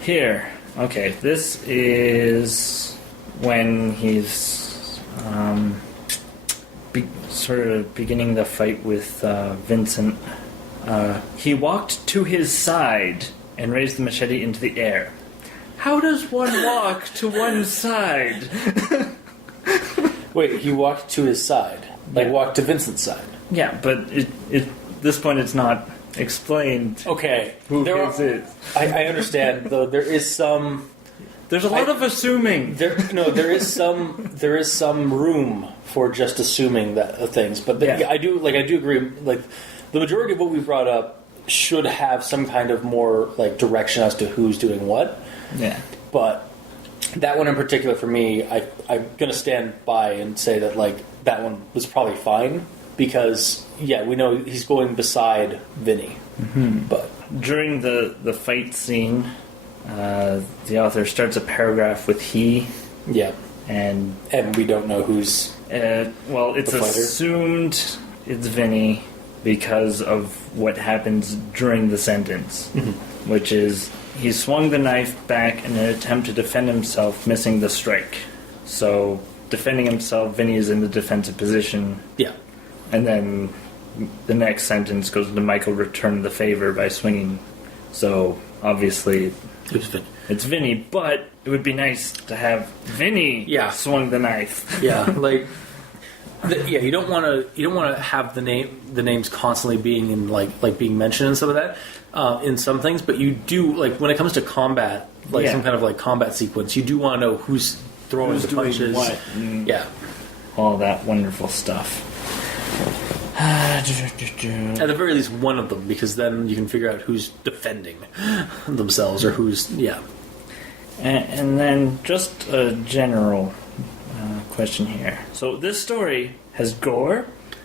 here. Okay, this is when he's sort of beginning the fight with Vincent. He walked to his side and raised the machete into the air. How does one walk to one side? Wait, he walked to his side? Walked to Vincent's side? Yeah, but at this point it's not explained. Okay, who his is. I understand, though. There is some. There's a lot of assuming. There is some room for just assuming that things, but I do agree. Like the majority of what we brought up should have some kind of more direction as to who's doing what. Yeah, but that one in particular for me, I'm gonna stand by and say that that one was probably fine. Because, we know he's going beside Vinny. Mm-hmm. But during the fight scene, the author starts a paragraph with he. Yeah. And we don't know who's... it's assumed it's Vinny because of what happens during the sentence. Mm-hmm. Which is, he swung the knife back in an attempt to defend himself, missing the strike. So, defending himself, Vinny is in the defensive position. Yeah. And then the next sentence goes to Michael returned the favor by swinging. So, obviously, it's Vinny, but it would be nice to have Vinny swung the knife. Yeah, you don't want to have the names constantly being in being mentioned and some of that in some things, but you do when it comes to combat, some kind of combat sequence, you do want to know who's throwing the punches, what, all that wonderful stuff. At the very least, one of them, because then you can figure out who's defending themselves or who's And then just a general question here. So this story has gore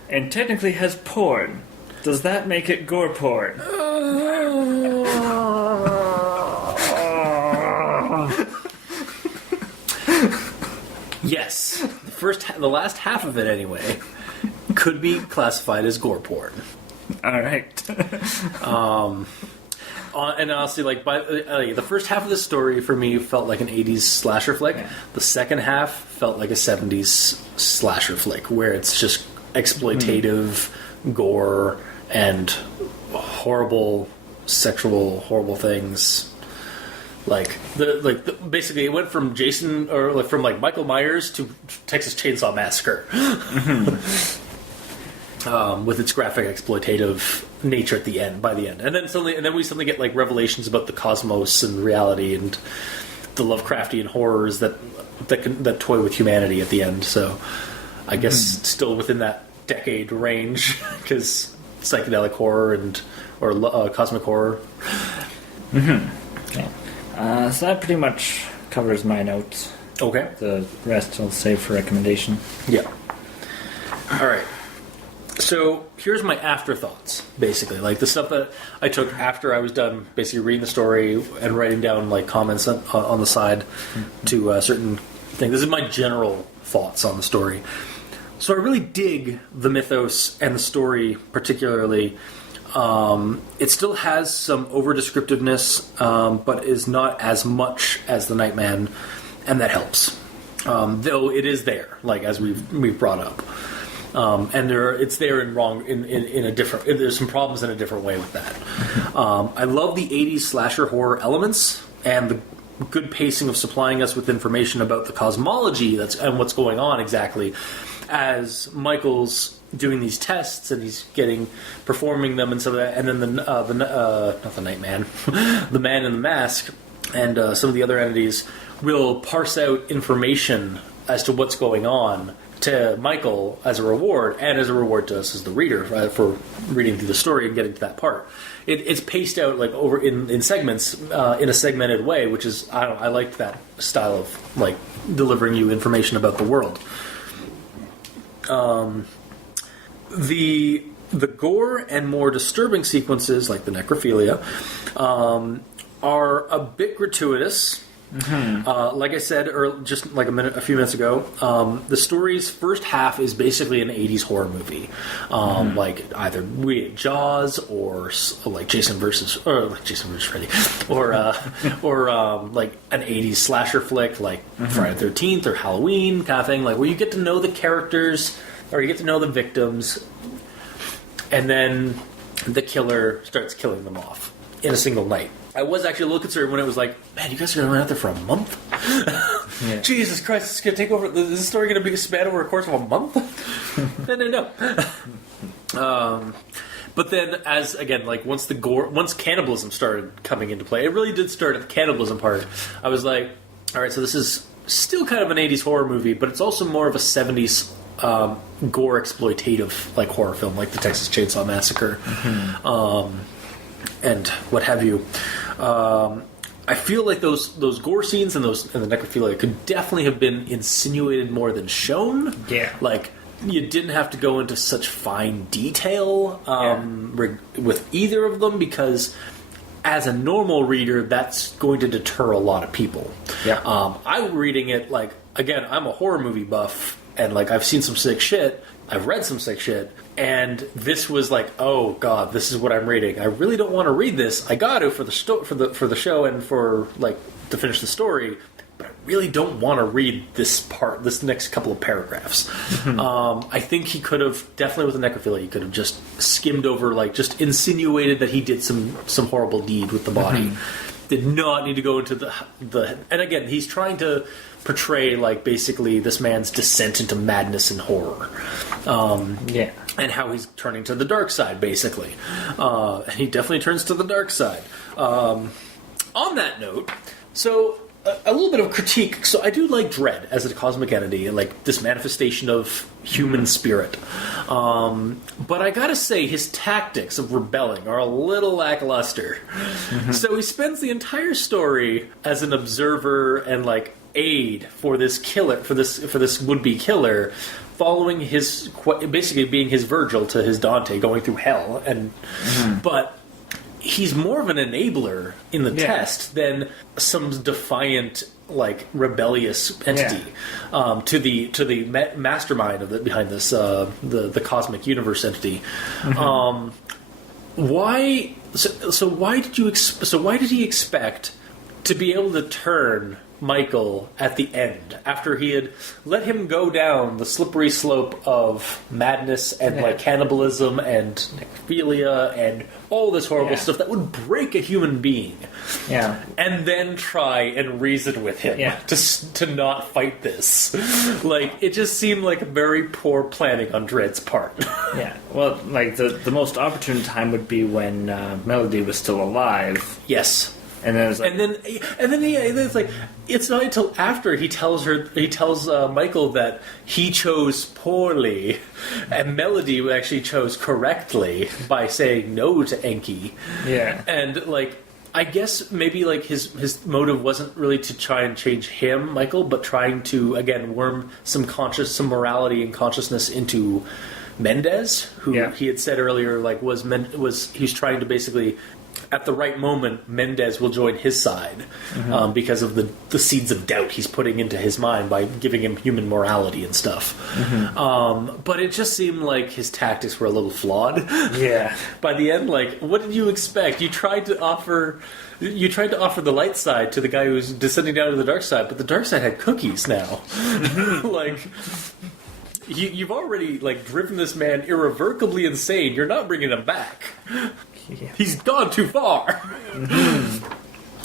and technically has porn. Does that make it gore porn? Yes, the last half of it anyway. Could be classified as gore porn. All right. And honestly, the first half of the story for me felt like an 80s slasher flick. Yeah. The second half felt like a 70s slasher flick, where it's just exploitative gore and horrible things. Basically, it went from Jason or from Michael Myers to Texas Chainsaw Massacre. Mm-hmm. With its graphic exploitative nature by the end, and then we suddenly get revelations about the cosmos and reality and the Lovecraftian horrors that toy with humanity at the end. So, I guess still within that decade range, because psychedelic horror or cosmic horror. Mm-hmm. Okay. So that pretty much covers my notes. Okay. The rest I'll save for recommendation. Yeah. All right. So here's my afterthoughts, basically, the stuff that I took after I was done, basically reading the story and writing down comments on the side to certain things. This is my general thoughts on the story. So I really dig the mythos and the story, particularly. It still has some over-descriptiveness, but is not as much as the Nightman, and that helps. Though it is there, as we've brought up. And it's there in a different. There's some problems in a different way with that. I love the 80s slasher horror elements and the good pacing of supplying us with information about the cosmology and what's going on exactly as Michael's doing these tests and he's performing them and so that, and then not the Nightman, the Man in the Mask, and some of the other entities will parse out information as to what's going on to Michael as a reward, and as a reward to us as the reader for reading through the story and getting to that part. It's paced out like over in segments in a segmented way, which is I liked that style of like delivering you information about the world. The gore and more disturbing sequences, like the necrophilia, are a bit gratuitous. Mm-hmm. Like I said, just like a few minutes ago, the story's first half is basically an 80s horror movie, like either Jaws or like Jason versus Freddy, or like an 80s slasher flick like Friday the 13th or Halloween kind of thing, like where you get to know the characters or you get to know the victims, and then the killer starts killing them off in a single night. I was actually a little concerned when it was like, man, you guys are going to run out there for a month? Yeah. Jesus Christ, it's going to take over. Is this story going to be span over a course of a month? No. But then, once cannibalism started coming into play, it really did start at the cannibalism part. I was like, all right, so this is still kind of an 80s horror movie, but it's also more of a 70s gore exploitative like horror film, like the Texas Chainsaw Massacre. And what have you. I feel like those gore scenes and the necrophilia could definitely have been insinuated more than shown. Yeah. Like, you didn't have to go into such fine detail with either of them, because as a normal reader, that's going to deter a lot of people. Yeah. I'm reading it like, again, I'm a horror movie buff, and like I've seen some sick shit. I've read some sick shit, and this was like, oh god, this is what I'm reading. I really don't want to read this. I got to for the show and for like to finish the story, but I really don't want to read this next couple of paragraphs. I think he could have definitely with the necrophilia. He could have just skimmed over, like just insinuated that he did some horrible deed with the body. Did not need to go into the and again, he's trying to portray like basically this man's descent into madness and horror, and how he's turning to the dark side, basically. And he definitely turns to the dark side. On that note, so a little bit of critique. So I do like Dread as a cosmic entity and like this manifestation of human spirit. But I gotta say, his tactics of rebelling are a little lackluster. So he spends the entire story as an observer and like aid for this killer, for this would-be killer, following his, basically being his Virgil to his Dante, going through hell, and but he's more of an enabler in the test than some defiant, like rebellious entity to the mastermind behind this the cosmic universe entity. Why? So why did he expect to be able to turn Michael at the end, after he had let him go down the slippery slope of madness and like cannibalism and necrophilia and all this horrible stuff that would break a human being, and then try and reason with him to not fight this? Like, it just seemed like a very poor planning on Dredd's part. Well, like the most opportune time would be when Melody was still alive. Yes. And then it's like, and then it's like, it's not until after he tells Michael that he chose poorly, and Melody actually chose correctly by saying no to Enki. Yeah, and like, I guess maybe like his motive wasn't really to try and change him, Michael, but trying to again worm some morality and consciousness into Mendez, who he had said earlier like he's trying to basically, at the right moment, Mendez will join his side because of the seeds of doubt he's putting into his mind by giving him human morality and stuff. But it just seemed like his tactics were a little flawed. By the end, like, what did you expect? You tried to offer the light side to the guy who's descending down to the dark side, but the dark side had cookies now. Like, you've already like driven this man irrevocably insane. You're not bringing him back. Yeah. He's gone too far.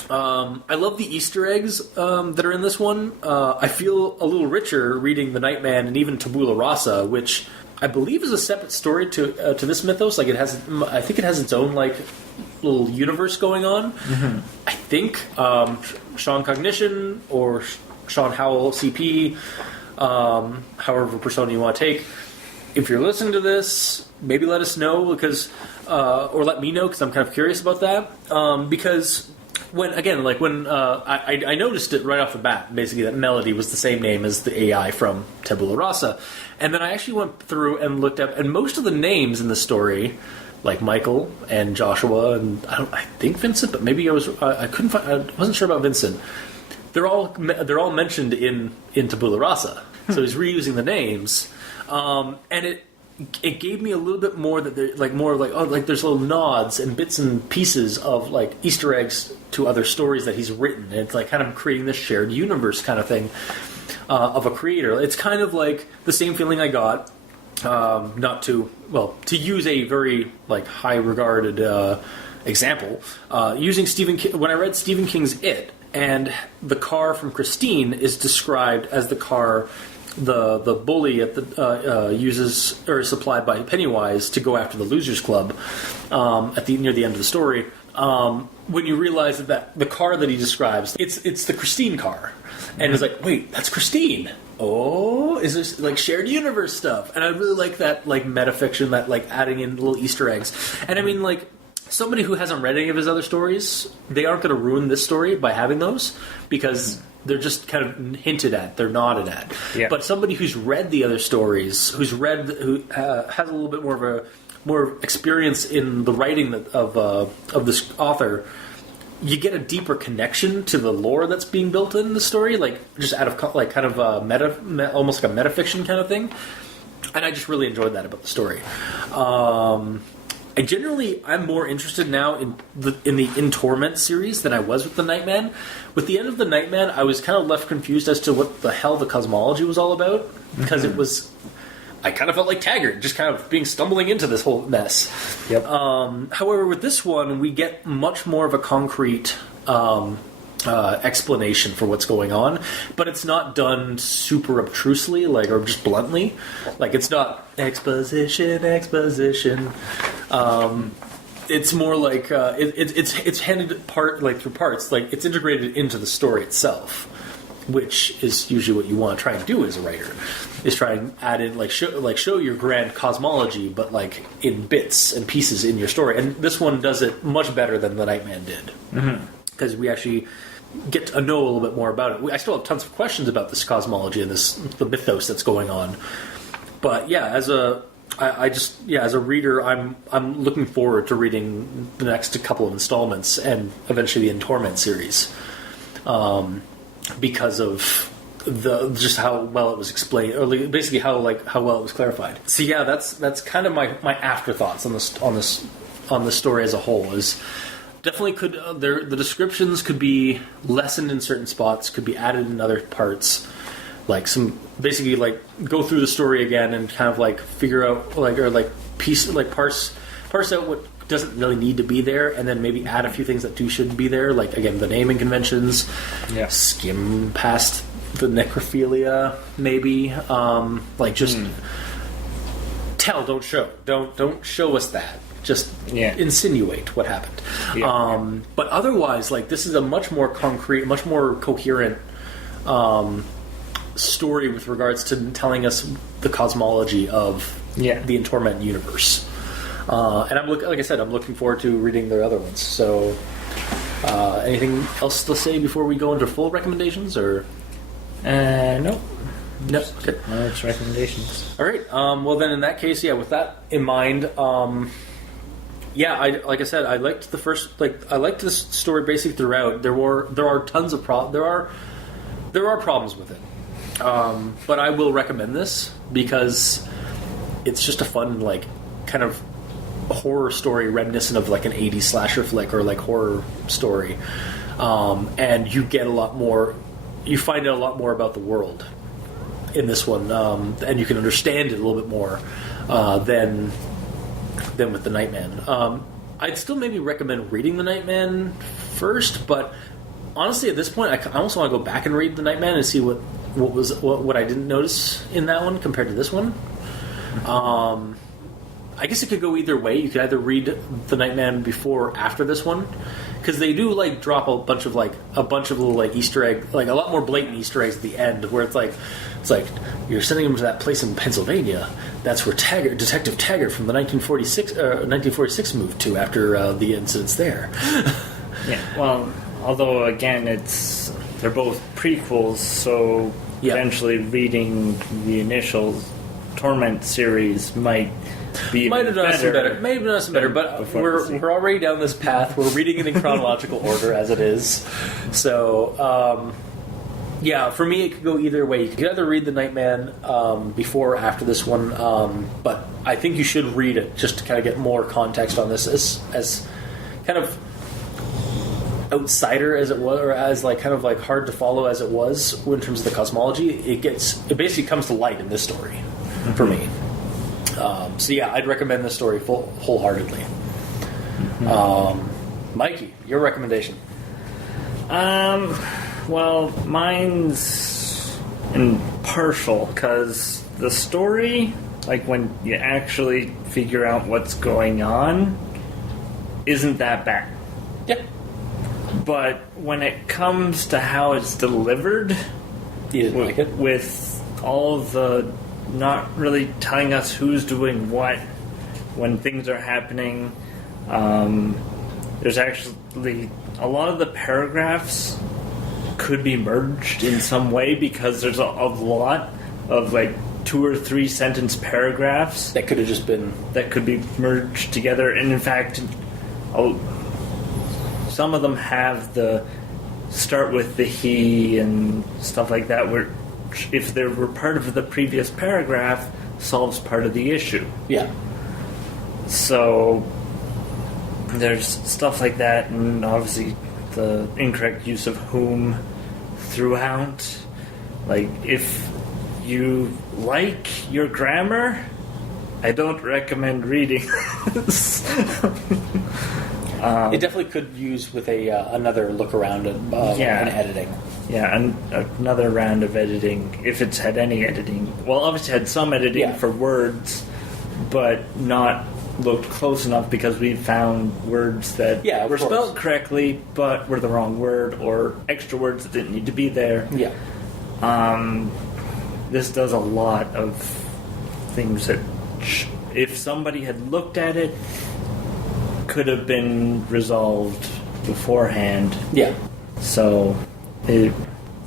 I love the Easter eggs that are in this one. I feel a little richer reading the Nightman and even Tabula Rasa, which I believe is a separate story to this mythos. Like I think it has its own like little universe going on. I think ShawnCognition or ShawnHowellsCP, however persona you want to take. If you're listening to this, maybe let us know or let me know because I'm kind of curious about that. Because when I noticed it right off the bat, basically that Melody was the same name as the AI from Tabula Rasa, and then I actually went through and looked up, and most of the names in the story, like Michael and Joshua, and I think Vincent, but maybe I wasn't sure about Vincent. They're all mentioned in Tabula Rasa, so he's reusing the names, and it gave me a little bit more that there, like more like there's little nods and bits and pieces of like Easter eggs to other stories that he's written, and it's like kind of creating this shared universe kind of thing of a creator. It's kind of like the same feeling I got. To use a very like high regarded example, using Stephen King, when I read Stephen King's It, and the car from Christine is described as the car the bully at the uses or is supplied by Pennywise to go after the Losers Club near the end of the story. When you realize that the car that he describes, it's the Christine car, and it's like, wait, that's Christine. Oh, is this like shared universe stuff? And I really like that like metafiction, that like adding in little Easter eggs. And I mean, like, somebody who hasn't read any of his other stories, they aren't going to ruin this story by having those, because they're just kind of hinted at, they're nodded at. Yeah. But somebody who's read the other stories, who has a little bit more experience in the writing of this author, you get a deeper connection to the lore that's being built in the story, like just out of like kind of a almost like a metafiction kind of thing. And I just really enjoyed that about the story. I'm more interested now in the In Torment series than I was with the Nightman. With the end of the Nightman, I was kind of left confused as to what the hell the cosmology was all about, because I kind of felt like Taggart, just kind of stumbling into this whole mess. Yep. However, with this one, we get much more of a concrete explanation for what's going on, but it's not done super obtrusely, or just bluntly. Like, it's not exposition. It's more like it's handed through parts. Like, it's integrated into the story itself, which is usually what you want to try and do as a writer, is try and add in show your grand cosmology, but like in bits and pieces in your story. And this one does it much better than the Nightman did, because we actually get to know a little bit more about it. I still have tons of questions about this cosmology and the mythos that's going on. But yeah, as a reader, I'm looking forward to reading the next couple of installments and eventually the In Torment series, because of just how well it was explained, or basically how well it was clarified. So yeah, that's kind of my afterthoughts on this story as a whole. Is definitely the descriptions could be lessened in certain spots, could be added in other parts. Like go through the story again and kind of figure out parse out what doesn't really need to be there, and then maybe add a few things that shouldn't be there. Like, again, the naming conventions. Yeah. Skim past the necrophilia, maybe. Tell, don't show. Don't show us that. Just insinuate what happened. Yeah. But otherwise, this is a much more concrete, much more coherent story with regards to telling us the cosmology of the In Torment universe. And I'm looking forward to reading their other ones. So, anything else to say before we go into full recommendations, or? No. No. Okay. No, it's recommendations. All right. Well, then, in that case, with that in mind, I liked the first. I liked this story basically throughout. There are tons of there are problems with it, but I will recommend this because it's just a fun, kind of horror story reminiscent of an 80s slasher flick or horror story, and you get a lot more. You find out a lot more about the world, in this one, and you can understand it a little bit more than with the Nightman. I'd still maybe recommend reading the Nightman first, but honestly, at this point, I almost want to go back and read the Nightman and see what I didn't notice in that one compared to this one. I guess it could go either way. You could either read the Nightman before or after this one, because they do like drop a bunch of little like Easter egg, like a lot more blatant Easter eggs at the end, where it's like you're sending them to that place in Pennsylvania. That's where Detective Taggart from the 1946 moved to after the incidents there. Yeah, well, although again, they're both prequels, so eventually reading the initial Torment series might have done some better. Maybe done some better, but we're already down this path. We're reading it in chronological order as it is. So, for me, it could go either way. You could either read the Nightman before or after this one, but I think you should read it just to kind of get more context on this as kind of outsider as it was, or as like kind of like hard to follow as it was in terms of the cosmology. It basically comes to light in this story for me. I'd recommend this story wholeheartedly. Mikey, your recommendation? Well, mine's impartial, because the story, like when you actually figure out what's going on, isn't that bad. Yeah. But when it comes to how it's delivered, you didn't like it? With all the not really telling us who's doing what when things are happening. There's actually a lot of the paragraphs could be merged in some way, because there's a lot of like 2 or 3 sentence paragraphs that could have just been be merged together. And in fact, some of them have the start with the he and stuff like that, where if they were part of the previous paragraph, solves part of the issue. Yeah. So there's stuff like that, and obviously the incorrect use of whom throughout. Like, if you like your grammar, I don't recommend reading this. It definitely could use with another look around and editing. Yeah, and another round of editing, if it's had any editing. Well, obviously it had some editing for words, but not looked close enough, because we found words that were spelled correctly, but were the wrong word, or extra words that didn't need to be there. Yeah. This does a lot of things that, if somebody had looked at it, could have been resolved beforehand. Yeah. So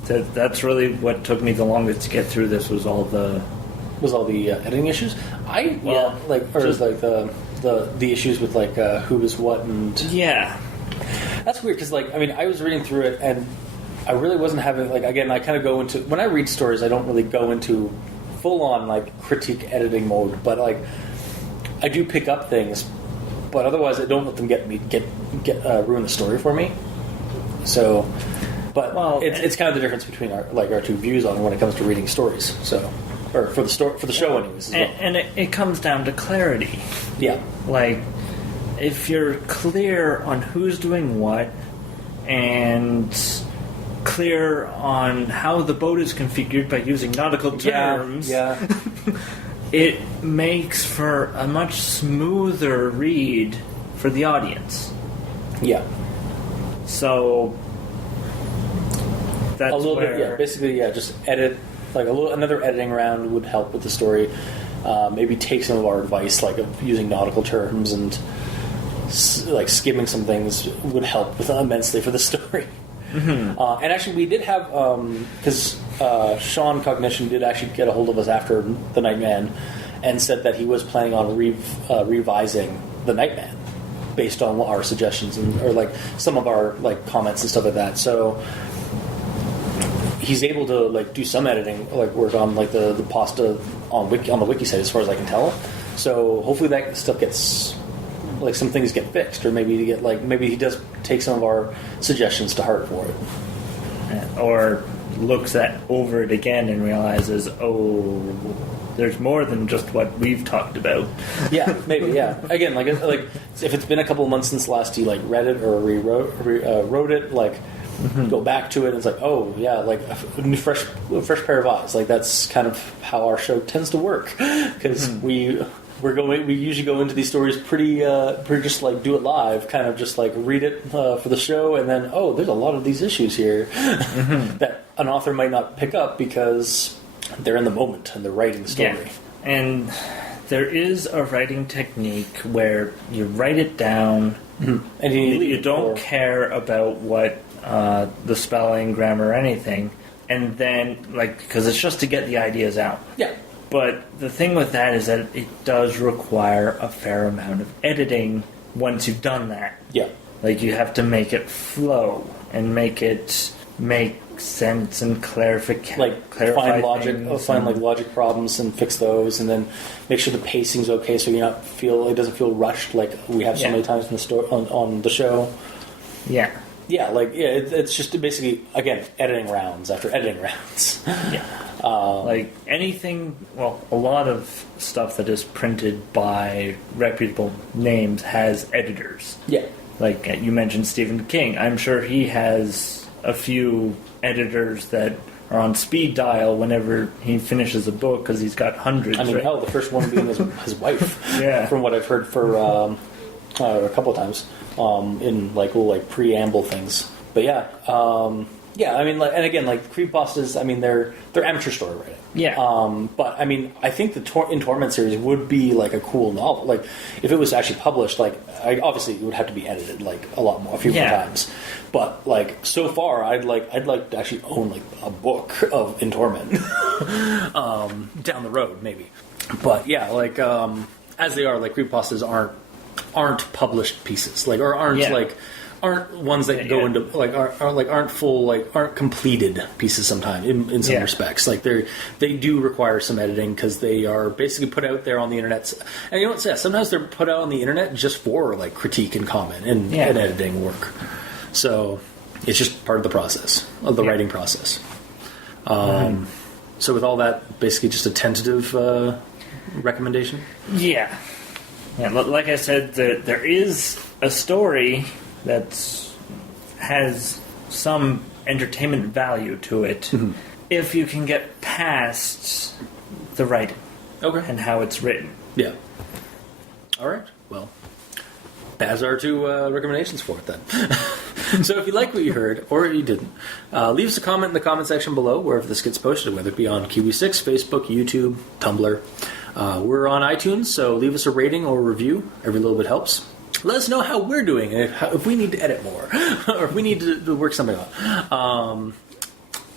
that's really what took me the longest to get through this, was all the editing issues. The issues with like who is what, and that's weird, because I was reading through it and I really wasn't having I kind of go into, when I read stories, I don't really go into full on critique editing mode, but I do pick up things, but otherwise I don't let them ruin the story for me. So, but it's kind of the difference between our two views on when it comes to reading stories. So, or for the show anyways. And it comes down to clarity. Yeah. If you're clear on who's doing what, and clear on how the boat is configured by using nautical terms, it makes for a much smoother read for the audience. Yeah. So that's a little bit, basically, just edit, another editing round would help with the story. Maybe take some of our advice, of using nautical terms and skimming some things would help immensely for the story. Mm-hmm. And actually, we did have, because ShawnCognition did actually get a hold of us after the Nightman and said that he was planning on revising the Nightman based on our suggestions or some of our comments and stuff like that. So he's able to do some editing, work on the Pasta on the wiki site, as far as I can tell. So hopefully that stuff gets some things get fixed, or maybe maybe he does take some of our suggestions to heart for it. Or looks over it again and realizes, oh, there's more than just what we've talked about. Yeah, maybe. Yeah. Again, like if it's been a couple of months since last you like read it or wrote it, like go back to it and it's like, oh yeah, like a new fresh pair of eyes. Like that's kind of how our show tends to work because we usually go into these stories pretty just like do it live, kind of just like read it for the show, and then there's a lot of these issues here that an author might not pick up because they're in the moment and they're writing the story. Yeah. And there is a writing technique where you write it down and you don't care about what the spelling, grammar, or anything, and then because it's just to get the ideas out. Yeah. But the thing with that is that it does require a fair amount of editing once you've done that. Yeah. Like, you have to make it flow and make it make sense and clarify find logic, things logic problems and fix those, and then make sure the pacing's okay, so it doesn't feel rushed like we have so many times in the story on the show. Yeah. Yeah, it's just basically, again, editing rounds after editing rounds. Yeah. A lot of stuff that is printed by reputable names has editors. Yeah. Like you mentioned Stephen King. I'm sure he has a few editors that are on speed dial whenever he finishes a book because he's got hundreds. I mean, hell, the first one being his wife. Yeah. From what I've heard for a couple of times in little preamble things. But yeah. Yeah, I mean, and again, creepypastas, I mean, they're amateur story writing. Yeah. But I mean, I think the In Torment series would be a cool novel. If it was actually published, obviously it would have to be edited a few more times. But so far, I'd like to actually own a book of In Torment down the road, maybe. But yeah, as they are, creepypastas aren't published pieces, aren't ones that go into aren't full aren't completed pieces sometimes in some respects. They do require some editing because they are basically put out there on the internet. And you know what? Yeah, sometimes they're put out on the internet just for critique and comment and editing work. So it's just part of the process of the writing process. So with all that, basically just a tentative recommendation. Yeah. Yeah, like I said, there is a story that has some entertainment value to it if you can get past the writing and how it's written. Yeah. All right. Well, Baz are two recommendations for it then. So if you like what you heard, or you didn't, leave us a comment in the comment section below wherever this gets posted, whether it be on Kiwi6, Facebook, YouTube, Tumblr. We're on iTunes, so leave us a rating or a review. Every little bit helps. Let us know how we're doing, and if we need to edit more, or if we need to work something out.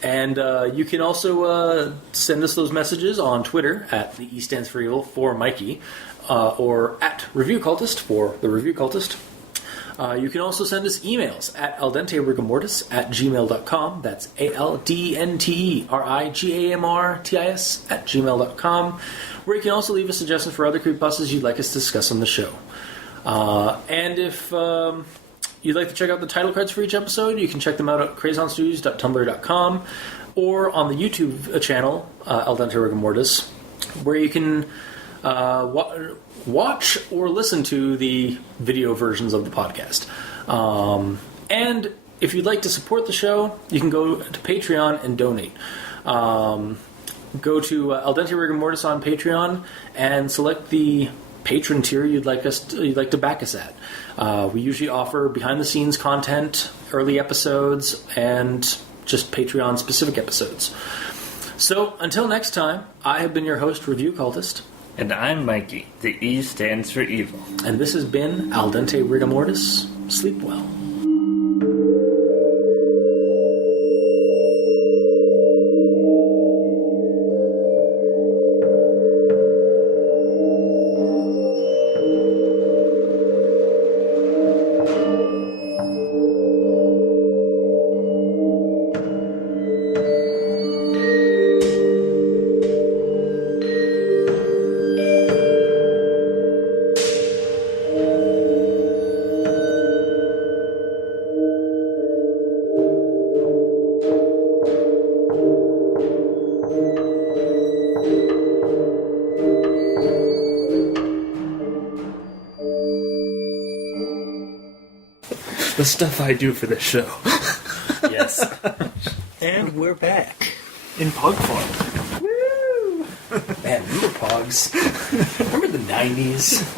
And you can also send us those messages on Twitter at the E stands for evil for Mikey, or at Review Cultist for the Review Cultist. You can also send us emails at aldenterigamortis@gmail.com. That's ALDNTERIGAMRTIS@gmail.com, where you can also leave us suggestions for other creepypastas you'd like us to discuss on the show. And if you'd like to check out the title cards for each episode, you can check them out at crazonstudios.tumblr.com or on the YouTube channel, Al Dente Rigor Mortis, where you can watch or listen to the video versions of the podcast. And if you'd like to support the show, you can go to Patreon and donate. Go to Al Dente Rigor Mortis on Patreon and select the patron tier you'd like to back us at. We usually offer behind-the-scenes content, early episodes, and just Patreon-specific episodes. So, until next time, I have been your host, Review Cultist. And I'm Mikey. The E stands for evil. And this has been Al Dente Rigor Mortis. Sleep well. stuff I do for the show. Yes. And we're back. In pug form. Woo! Man, remember Pogs? Remember the 90s?